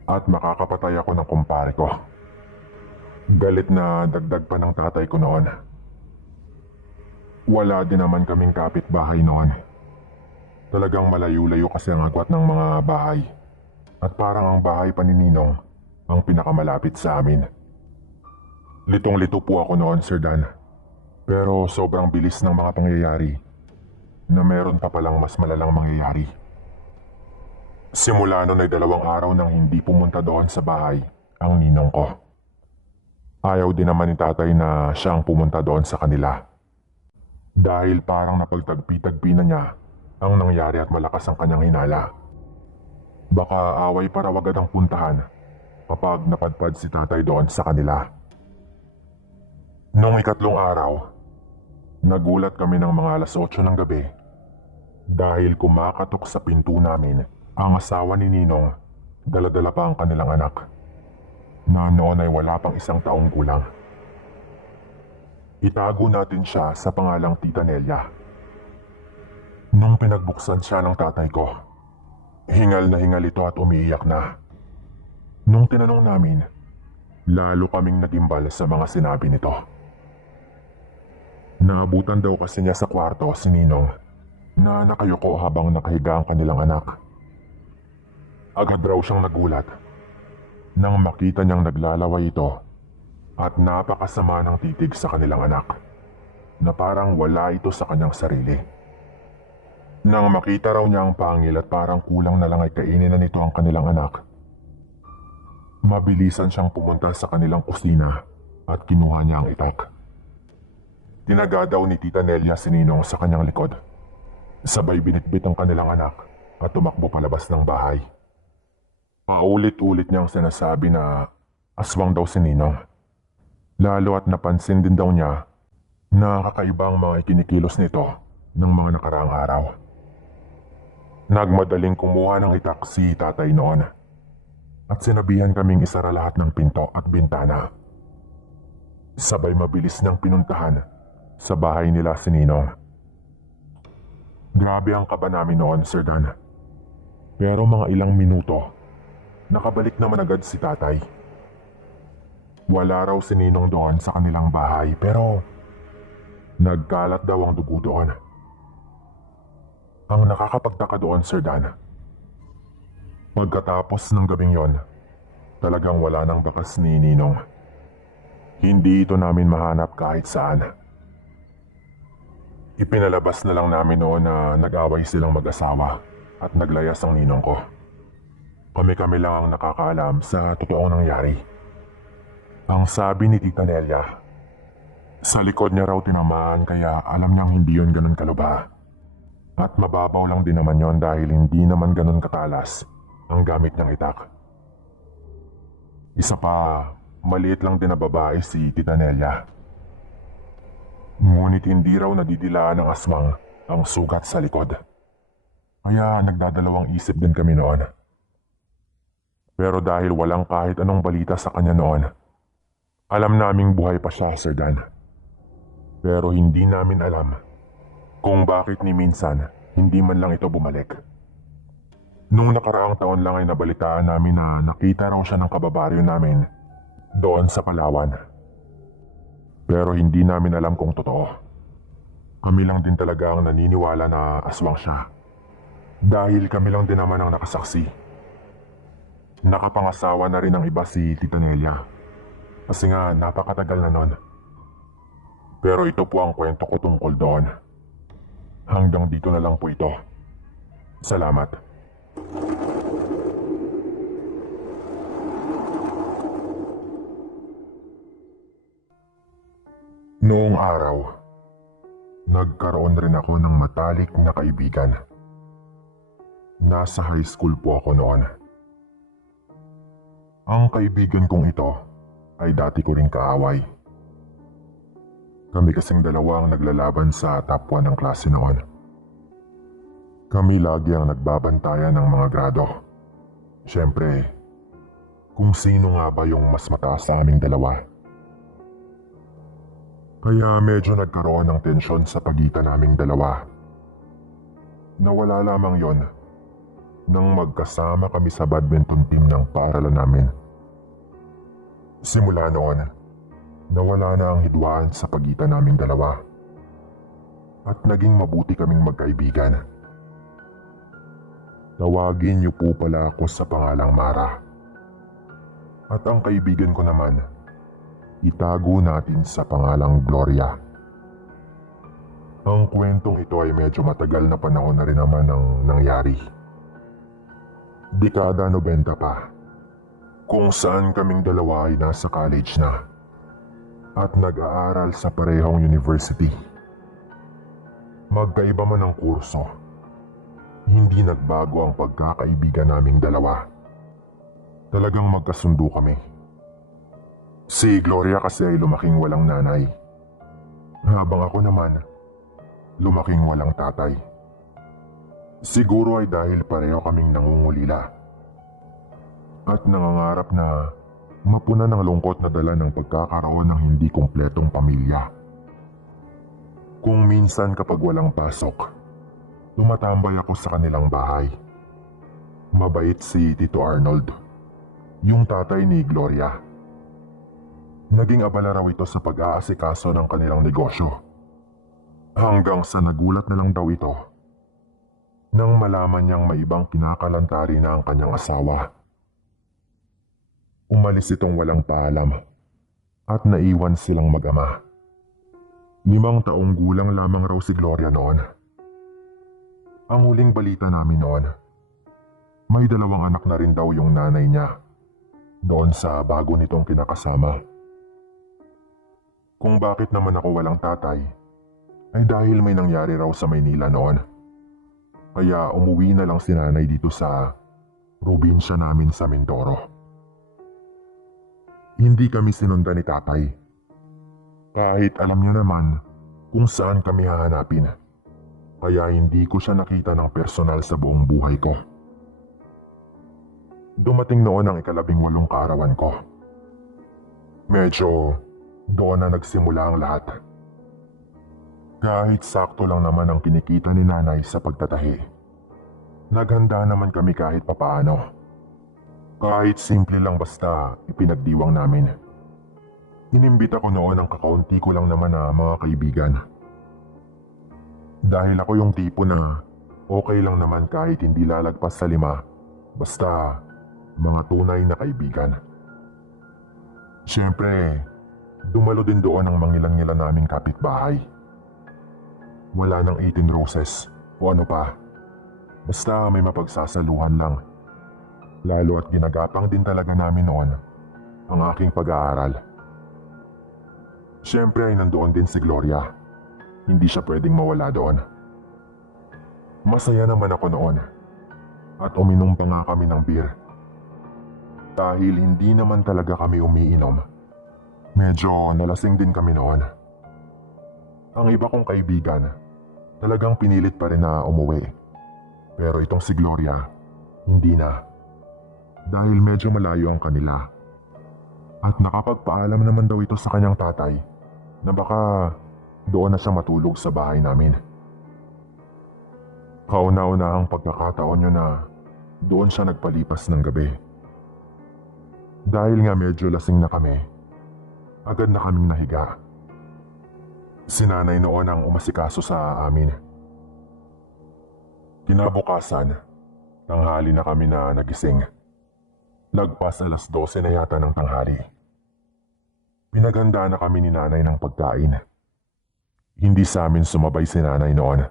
At makakapatay ako ng kumpare ko. Galit na dagdag pa ng tatay ko noon. Wala din naman kaming kapitbahay noon. Talagang malayo-layo kasi ang agwat ng mga bahay. At parang ang bahay pa ni Ninong ang pinakamalapit sa amin. Litong-lito po ako noon, Sir Dan. Pero sobrang bilis ng mga pangyayari na meron pa palang mas malalang mangyayari. Simula noon ay 2 araw nang hindi pumunta doon sa bahay ang ninong ko. Ayaw din naman ni tatay na siyang pumunta doon sa kanila. Dahil parang napagtagpi-tagpi na niya ang nangyari at malakas ang kanyang hinala. Baka away para wag ang puntahan kapag napadpad si tatay doon sa kanila. Noong 3 araw, nagulat kami ng mga 8:00 ng gabi dahil kumakatok sa pinto namin ang asawa ni Ninong, dala-dala pa ang kanilang anak, na noon ay wala pang 1 taong gulang. Itago natin siya sa pangalang Tita Nelia. Nung pinagbuksan siya ng tatay ko, hingal na hingal ito at umiiyak na. Nung tinanong namin, lalo kaming nagimbal sa mga sinabi nito. Naabutan daw kasi niya sa kwarto si Ninong na nakayuko habang nakahiga ang kanilang anak. Agad raw siyang nagulat nang makita niyang naglalaway ito at napakasama ng titig sa kanilang anak na parang wala ito sa kanyang sarili. Nang makita raw niya ang pangil at parang kulang na lang ay kainin na nito ang kanilang anak, Mabilisan siyang pumunta sa kanilang kusina at kinuha niya ang itak. Tinaga daw ni Tita Nelia si Ninong sa kanyang likod. Sabay binitbit ang kanilang anak at tumakbo palabas ng bahay. Paulit-ulit niyang sinasabi na aswang daw si Ninong. Lalo at napansin din daw niya na kakaibang mga ikinikilos nito ng mga nakaraang araw. Nagmadaling kumuha ng itak si tatay noon at sinabihan kaming isara lahat ng pinto at bintana. Sabay mabilis niyang pinuntahan sa bahay nila si Ninong. Grabe ang kaba namin noon, Sir Dan. Pero mga ilang minuto, nakabalik naman agad si tatay. Wala raw si Ninong doon sa kanilang bahay pero nagkalat daw ang dugo doon. Ang nakakapagtaka doon, Sir Dan, pagkatapos ng gabing yon, talagang wala nang bakas ni Ninong. Hindi ito namin mahanap kahit saan. Ipinalabas na lang namin noon na nag-away silang mag-asawa at naglayas ang ninong ko. Kami-kami lang ang nakakaalam sa totoong nangyari. Ang sabi ni Tita Nelia, sa likod niya raw tinamaan kaya alam niyang hindi yun ganun kalubha. At mababaw lang din naman yon dahil hindi naman ganun katalas ang gamit niyang itak. Isa pa, maliit lang din na babae si Tita Nelia. Ngunit hindi raw nadidilaan ng aswang ang sugat sa likod. Kaya nagdadalawang isip din kami noon. Pero dahil walang kahit anong balita sa kanya noon, alam naming buhay pa siya, Sir Dan. Pero hindi namin alam kung bakit ni minsan hindi man lang ito bumalik. Nung nakaraang taon lang ay nabalitaan namin na nakita raw siya ng kababaryo namin doon sa Palawan. Pero hindi namin alam kung totoo. Kami lang din talaga ang naniniwala na aswang siya. Dahil kami lang din naman ang nakasaksi. Nakapangasawa na rin ang iba si Tita Nelia. Kasi nga napakatagal na nun. Pero ito po ang kwento ko tungkol doon. Hanggang dito na lang po ito. Salamat. Noong araw, nagkaroon rin ako ng matalik na kaibigan. Nasa high school po ako noon. Ang kaibigan kong ito ay dati ko ring kaaway. Kami kasing dalawa ang naglalaban sa top 1 ng klase noon. Kami lagi ang nagbabantayan ng mga grado. Siyempre, kung sino nga ba yung mas mataas sa aming dalawa. Kaya medyo nagkaroon ng tensyon sa pagitan naming dalawa. Nawala lamang yon nang magkasama kami sa badminton team ng paaralan namin. Simula noon, nawala na ang hidwaan sa pagitan naming dalawa. At naging mabuti kaming magkaibigan. Tawagin niyo po pala ako sa pangalang Mara. At ang kaibigan ko naman, itago natin sa pangalang Gloria. Ang kwentong ito ay medyo matagal na panahon na rin naman ang nangyari. Dekada 90 pa, kung saan kaming dalawa ay nasa college na at nag-aaral sa parehong university. Magkaiba man ang kurso, hindi nagbago ang pagkakaibigan naming dalawa. Talagang magkasundo kami. Si Gloria kasi ay lumaking walang nanay, habang ako naman, lumaking walang tatay. Siguro ay dahil pareho kaming nangungulila at nangangarap na mapunan ng lungkot na dala ng pagkakaroon ng hindi kumpletong pamilya. Kung minsan kapag walang pasok, tumatambay ako sa kanilang bahay. Mabait si Tito Arnold, yung tatay ni Gloria. Naging abala raw ito sa pag-aasikaso ng kanilang negosyo. Hanggang sa nagulat na lang daw ito nang malaman niyang may ibang kinakalantari na ang kanyang asawa. Umalis itong walang paalam at naiwan silang mag-ama. 5 taong gulang lamang raw si Gloria noon. Ang huling balita namin noon, may 2 anak na rin daw yung nanay niya. doon sa bago nitong kinakasama. Kung bakit naman ako walang tatay, ay dahil may nangyari raw sa Maynila noon. Kaya umuwi na lang si nanay dito sa probinsya namin sa Mindoro. Hindi kami sinundan ni tatay. Kahit alam niya naman kung saan kami hahanapin. Kaya hindi ko siya nakita ng personal sa buong buhay ko. Dumating noon ang 18 kaarawan ko. Medyo doon na nagsimula ang lahat. Kahit sakto lang naman ang kinikita ni nanay sa pagtatahi, naghanda naman kami kahit papaano. Kahit simple lang basta ipinagdiwang namin. Inimbita ko noon ang kakaunti ko lang naman na mga kaibigan. Dahil ako yung tipo na okay lang naman kahit hindi lalagpas sa 5, basta mga tunay na kaibigan. Siyempre, dumalo din doon ang mangilan-ngilan naming kapitbahay. Wala nang 18 roses o ano pa. Basta may mapagsasaluhan lang. Lalo at ginagapang din talaga namin noon ang aking pag-aaral. Siyempre ay nandoon din si Gloria. Hindi siya pwedeng mawala doon. Masaya naman ako noon. At uminom pa nga kami ng beer. Dahil hindi naman talaga kami umiinom. Medyo nalasing din kami noon. Ang iba kong kaibigan, talagang pinilit pa rin na umuwi. Pero itong si Gloria, hindi na. Dahil medyo malayo ang kanila. At nakapagpaalam naman daw ito sa kanyang tatay na baka doon na siya matulog sa bahay namin. Kauna-unahang pagkakataon yun na doon siya nagpalipas ng gabi. Dahil nga medyo lasing na kami, agad na kaming nahiga. Si nanay noon ang umasikaso sa amin. Kinabukasan, tanghali na kami na nagising. Lagpas 12:00 na yata ng tanghali. Pinaganda na kami ni nanay ng pagkain. Hindi sa amin sumabay si nanay noon.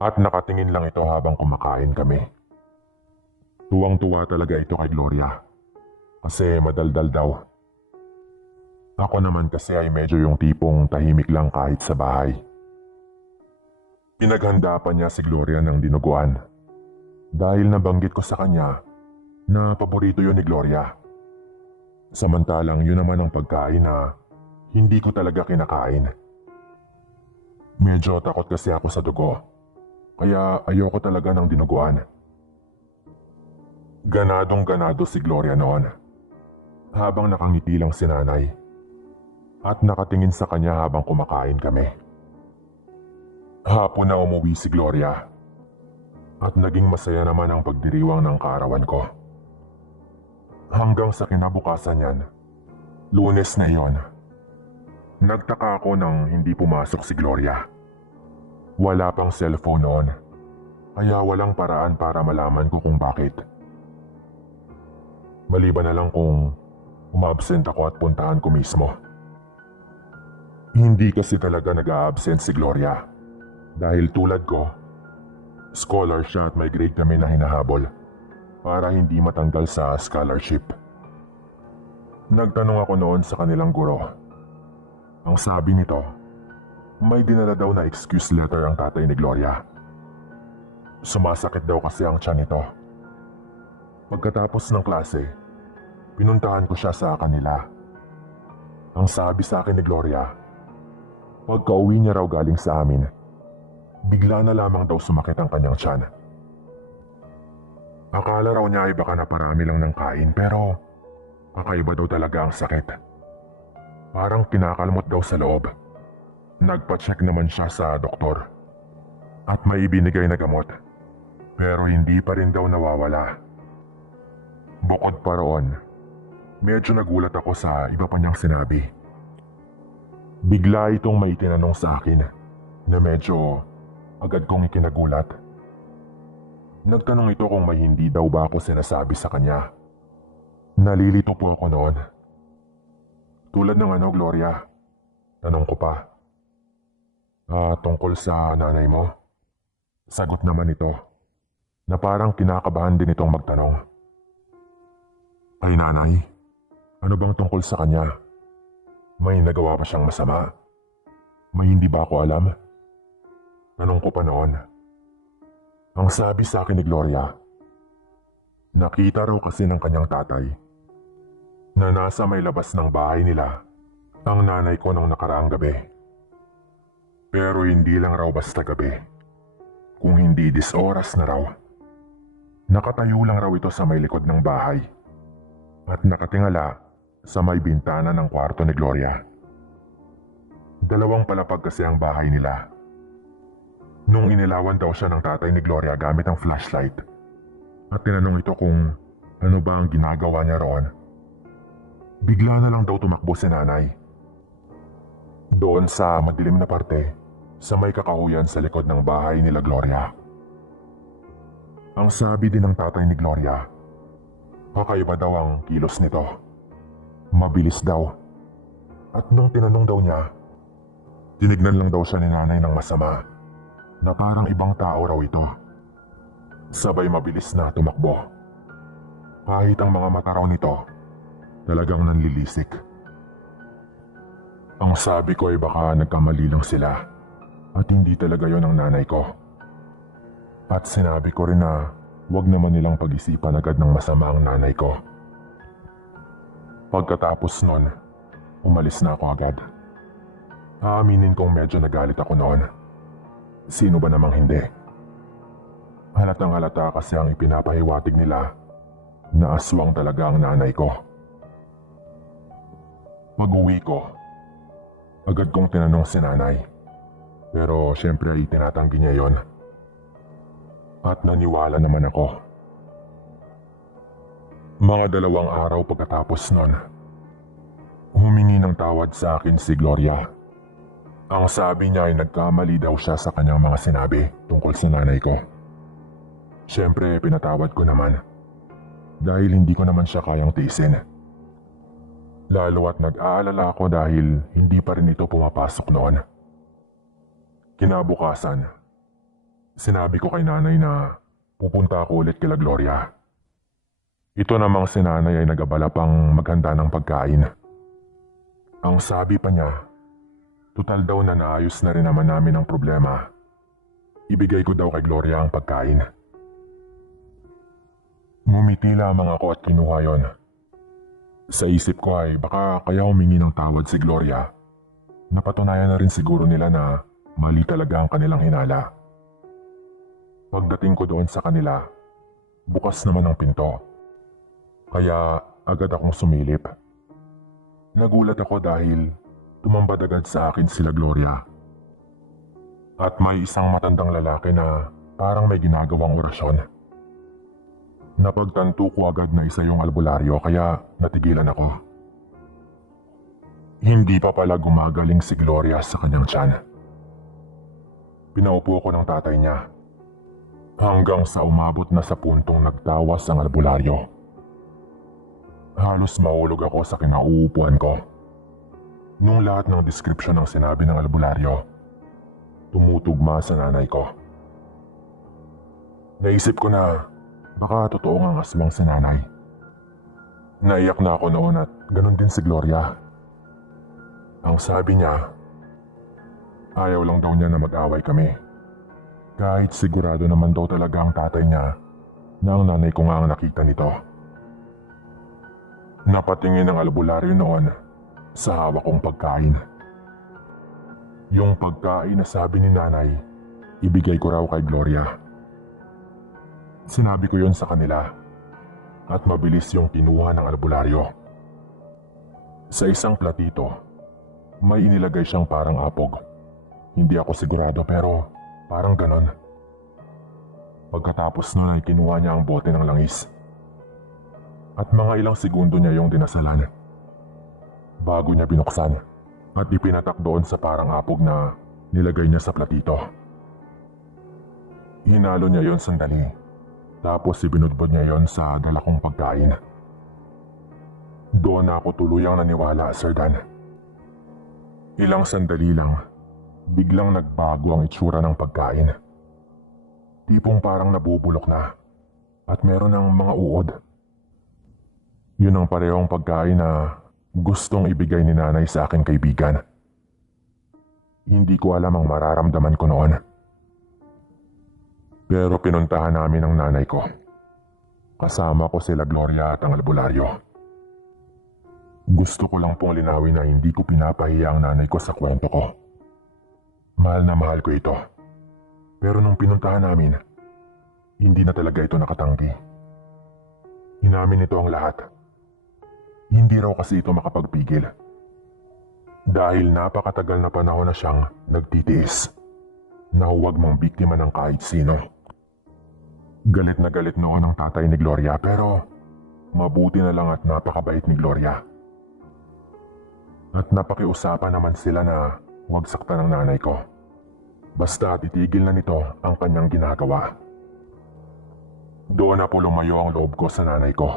At nakatingin lang ito habang kumakain kami. Tuwang-tuwa talaga ito kay Gloria. Kasi madaldal daw. Ako naman kasi ay medyo yung tipong tahimik lang kahit sa bahay. Pinaghanda pa niya si Gloria ng dinuguan. Dahil nabanggit ko sa kanya na paborito yun ni Gloria. Samantalang yun naman ang pagkain na hindi ko talaga kinakain. Medyo takot kasi ako sa dugo, kaya ayoko talaga ng dinuguan. Ganadong-ganado si Gloria noon, habang nakangiti lang si nanay, at nakatingin sa kanya habang kumakain kami. Hapon na umuwi si Gloria, at naging masaya naman ang pagdiriwang ng kaarawan ko. Hanggang sa kinabukasan yan, Lunes na iyon. Nagtaka ako nang hindi pumasok si Gloria. Wala pang cellphone noon, kaya walang paraan para malaman ko kung bakit. Maliban na lang kung umabsent ako at puntahan ko mismo. Hindi kasi talaga nag-a-absent si Gloria. Dahil tulad ko, scholar siya at may grade kami na hinahabol para hindi matanggal sa scholarship. Nagtanong ako noon sa kanilang guro. Ang sabi nito, may dinala daw na excuse letter ang tatay ni Gloria. Sumasakit daw kasi ang tiyan nito. Pagkatapos ng klase, pinuntahan ko siya sa kanila. Ang sabi sa akin ni Gloria, pagka-uwi niya raw galing sa amin, bigla na lamang daw sumakit ang kanyang tiyan. Akala raw niya ay baka naparami lang ng kain pero kakaiba daw talaga ang sakit. Parang kinakalmot daw sa loob. Nagpa-check naman siya sa doktor at may ibinigay na gamot pero hindi pa rin daw nawawala. Bukod pa roon, medyo nagulat ako sa iba pa niyang sinabi. Bigla itong may tinanong sa akin na medyo agad kong ikinagulat. Nagtanong ito kung may hindi daw ba ako sinasabi sa kanya. Nalilito po ako noon. Tulad ng ano, Gloria? Tanong ko pa. Tungkol sa nanay mo? Sagot naman ito, na parang kinakabahan din itong magtanong. Ay nanay, ano bang tungkol sa kanya? May nagawa ba siyang masama? May hindi ba ako alam? Tanong ko pa noon. Ang sabi sa akin ni Gloria, nakita raw kasi ng kanyang tatay na nasa may labas ng bahay nila ang nanay ko nung nakaraang gabi. Pero hindi lang raw basta gabi, kung hindi 10 oras na raw. Nakatayo lang raw ito sa may likod ng bahay at nakatingala sa may bintana ng kwarto ni Gloria. 2 palapag kasi ang bahay nila. Nung inilawan daw siya ng tatay ni Gloria gamit ang flashlight at tinanong ito kung ano ba ang ginagawa niya roon, bigla na lang daw tumakbo si nanay. Doon sa madilim na parte, sa may kakahuyan sa likod ng bahay nila Gloria. Ang sabi din ng tatay ni Gloria, kakaiba daw ang kilos nito. Mabilis daw. At nung tinanong daw niya, tinignan lang daw siya ni nanay ng masama na parang ibang tao raw ito. Sabay mabilis na tumakbo. Kahit ang mga mata raw nito, talagang nanlilisik. Ang sabi ko ay baka nagkamali lang sila at hindi talaga yon ang nanay ko. At sinabi ko rin na huwag naman nilang pag-isipan agad ng masama ang nanay ko. Pagkatapos nun, umalis na ako agad. Aaminin kong medyo nagalit ako noon. Sino ba namang hindi? Halatang halata kasi ang ipinapahiwatig nila na aswang talaga ang nanay ko. Pag-uwi ko, agad kong tinanong si nanay. Pero syempre ay tinatanggi niya yon. At naniwala naman ako. Mga 2 araw pagkatapos nun, humingi ng tawad sa akin si Gloria. Ang sabi niya ay nagkamali daw siya sa kanyang mga sinabi tungkol sa nanay ko. Siyempre pinatawad ko naman dahil hindi ko naman siya kayang tiisin. Lalo at nag-aalala ako dahil hindi pa rin ito pumapasok noon. Kinabukasan, sinabi ko kay nanay na pupunta ako ulit kila Gloria. Ito namang si nanay ay nag-abala pang maghanda ng pagkain. Ang sabi pa niya, tutal daw na naayos na rin naman namin ang problema. Ibigay ko daw kay Gloria ang pagkain. Ngumiti lamang ako at kinuha yon. Sa isip ko ay baka kaya humingi ng tawad si Gloria. Napatunayan na rin siguro nila na mali talaga ang kanilang hinala. Pagdating ko doon sa kanila, bukas naman ang pinto. Kaya agad akong sumilip. Nagulat ako dahil tumambad agad sa akin sila Gloria. At may isang matandang lalaki na parang may ginagawang orasyon. Napagtanto ko agad na isa yung albularyo kaya natigilan ako. Hindi pa pala gumagaling si Gloria sa kanyang tiyan. Pinaupo ko ng tatay niya. Hanggang sa umabot na sa puntong nagtawas ang albularyo. Halos mahulog ako sa kinauupuan ko. Nung lahat ng description ng sinabi ng albularyo, tumutugma sa nanay ko. Naisip ko na baka totoo nga aswang si nanay. Naiyak na ako noon at ganun din si Gloria. Ang sabi niya, ayaw lang daw niya na mag-away kami. Kahit sigurado naman daw talaga ang tatay niya na ang nanay ko nga ang nakita nito. Napatingin ang albularyo noon sa hawak kong pagkain. Yung pagkain na sabi ni nanay, ibigay ko raw kay Gloria. Sinabi ko yon sa kanila at mabilis yung kinuha ng albularyo. Sa isang platito, may inilagay siyang parang apog. Hindi ako sigurado pero parang ganon. Pagkatapos nun ay kinuha niya ang bote ng langis. At mga ilang segundo niya yung dinasalan. Bago niya binuksan at ipinatak doon sa parang apog na nilagay niya sa platito. Hinalo niya yon sandali. Tapos ibinudbod niya yon sa dala kong pagkain. Doon ako tuluyang naniwala, Sir Dan. Ilang sandali lang, biglang nagbago ang itsura ng pagkain. Tipong parang nabubulok na at meron ng mga uod. Yun ang parehong pagkain na gustong ibigay ni nanay sa aking kaibigan. Hindi ko alam ang mararamdaman ko noon. Pero pinuntahan namin ang nanay ko. Kasama ko sila Gloria at ang albularyo. Gusto ko lang pong linawin na hindi ko pinapahiya ang nanay ko sa kwento ko. Mahal na mahal ko ito. Pero nung pinuntahan namin, hindi na talaga ito nakatanggi. Inamin nito ang lahat. Hindi raw kasi ito makapagpigil. Dahil napakatagal na panahon na siyang nagtitiis na huwag mang biktima ng kahit sino. Galit na galit noon ang tatay ni Gloria pero mabuti na lang at napakabait ni Gloria. At napakiusapan naman sila na huwag saktan ang nanay ko. Basta itigil na nito ang kanyang ginagawa. Doon na po lumayo ang loob ko sa nanay ko.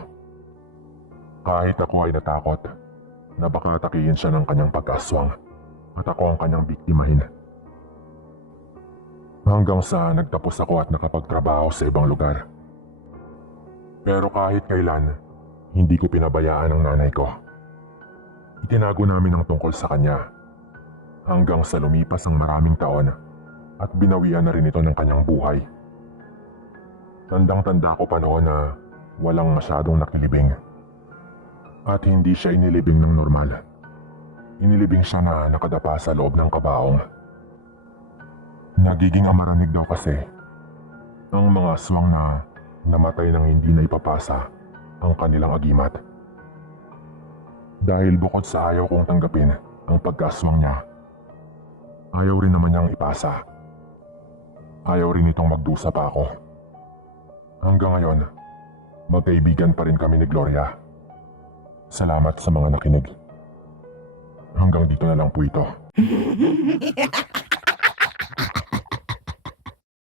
Kahit ako ay natakot na baka atakihin siya ng kanyang pag-aswang at ako ang kanyang biktimahin. Hanggang sa nagtapos ako at nakapagtrabaho sa ibang lugar. Pero kahit kailan, hindi ko pinabayaan ang nanay ko. Itinago namin ang tungkol sa kanya hanggang sa lumipas ang maraming taon at binawian na rin ito ng kanyang buhay. Tandang-tanda ko pa noon na walang masyadong nakilibing. At hindi siya inilibing ng normal. Inilibing siya na nakadapa sa loob ng kabaong. Nagiging amaranig daw kasi ang mga aswang na namatay nang hindi na ipapasa ang kanilang agimat. Dahil bukod sa ayaw kong tanggapin ang pagkaswang niya, ayaw rin naman niyang ipasa. Ayaw rin itong magdusa pa ako. Hanggang ngayon, magkaibigan pa rin kami ni Gloria. Salamat sa mga nakinig. Hanggang dito na lang po ito.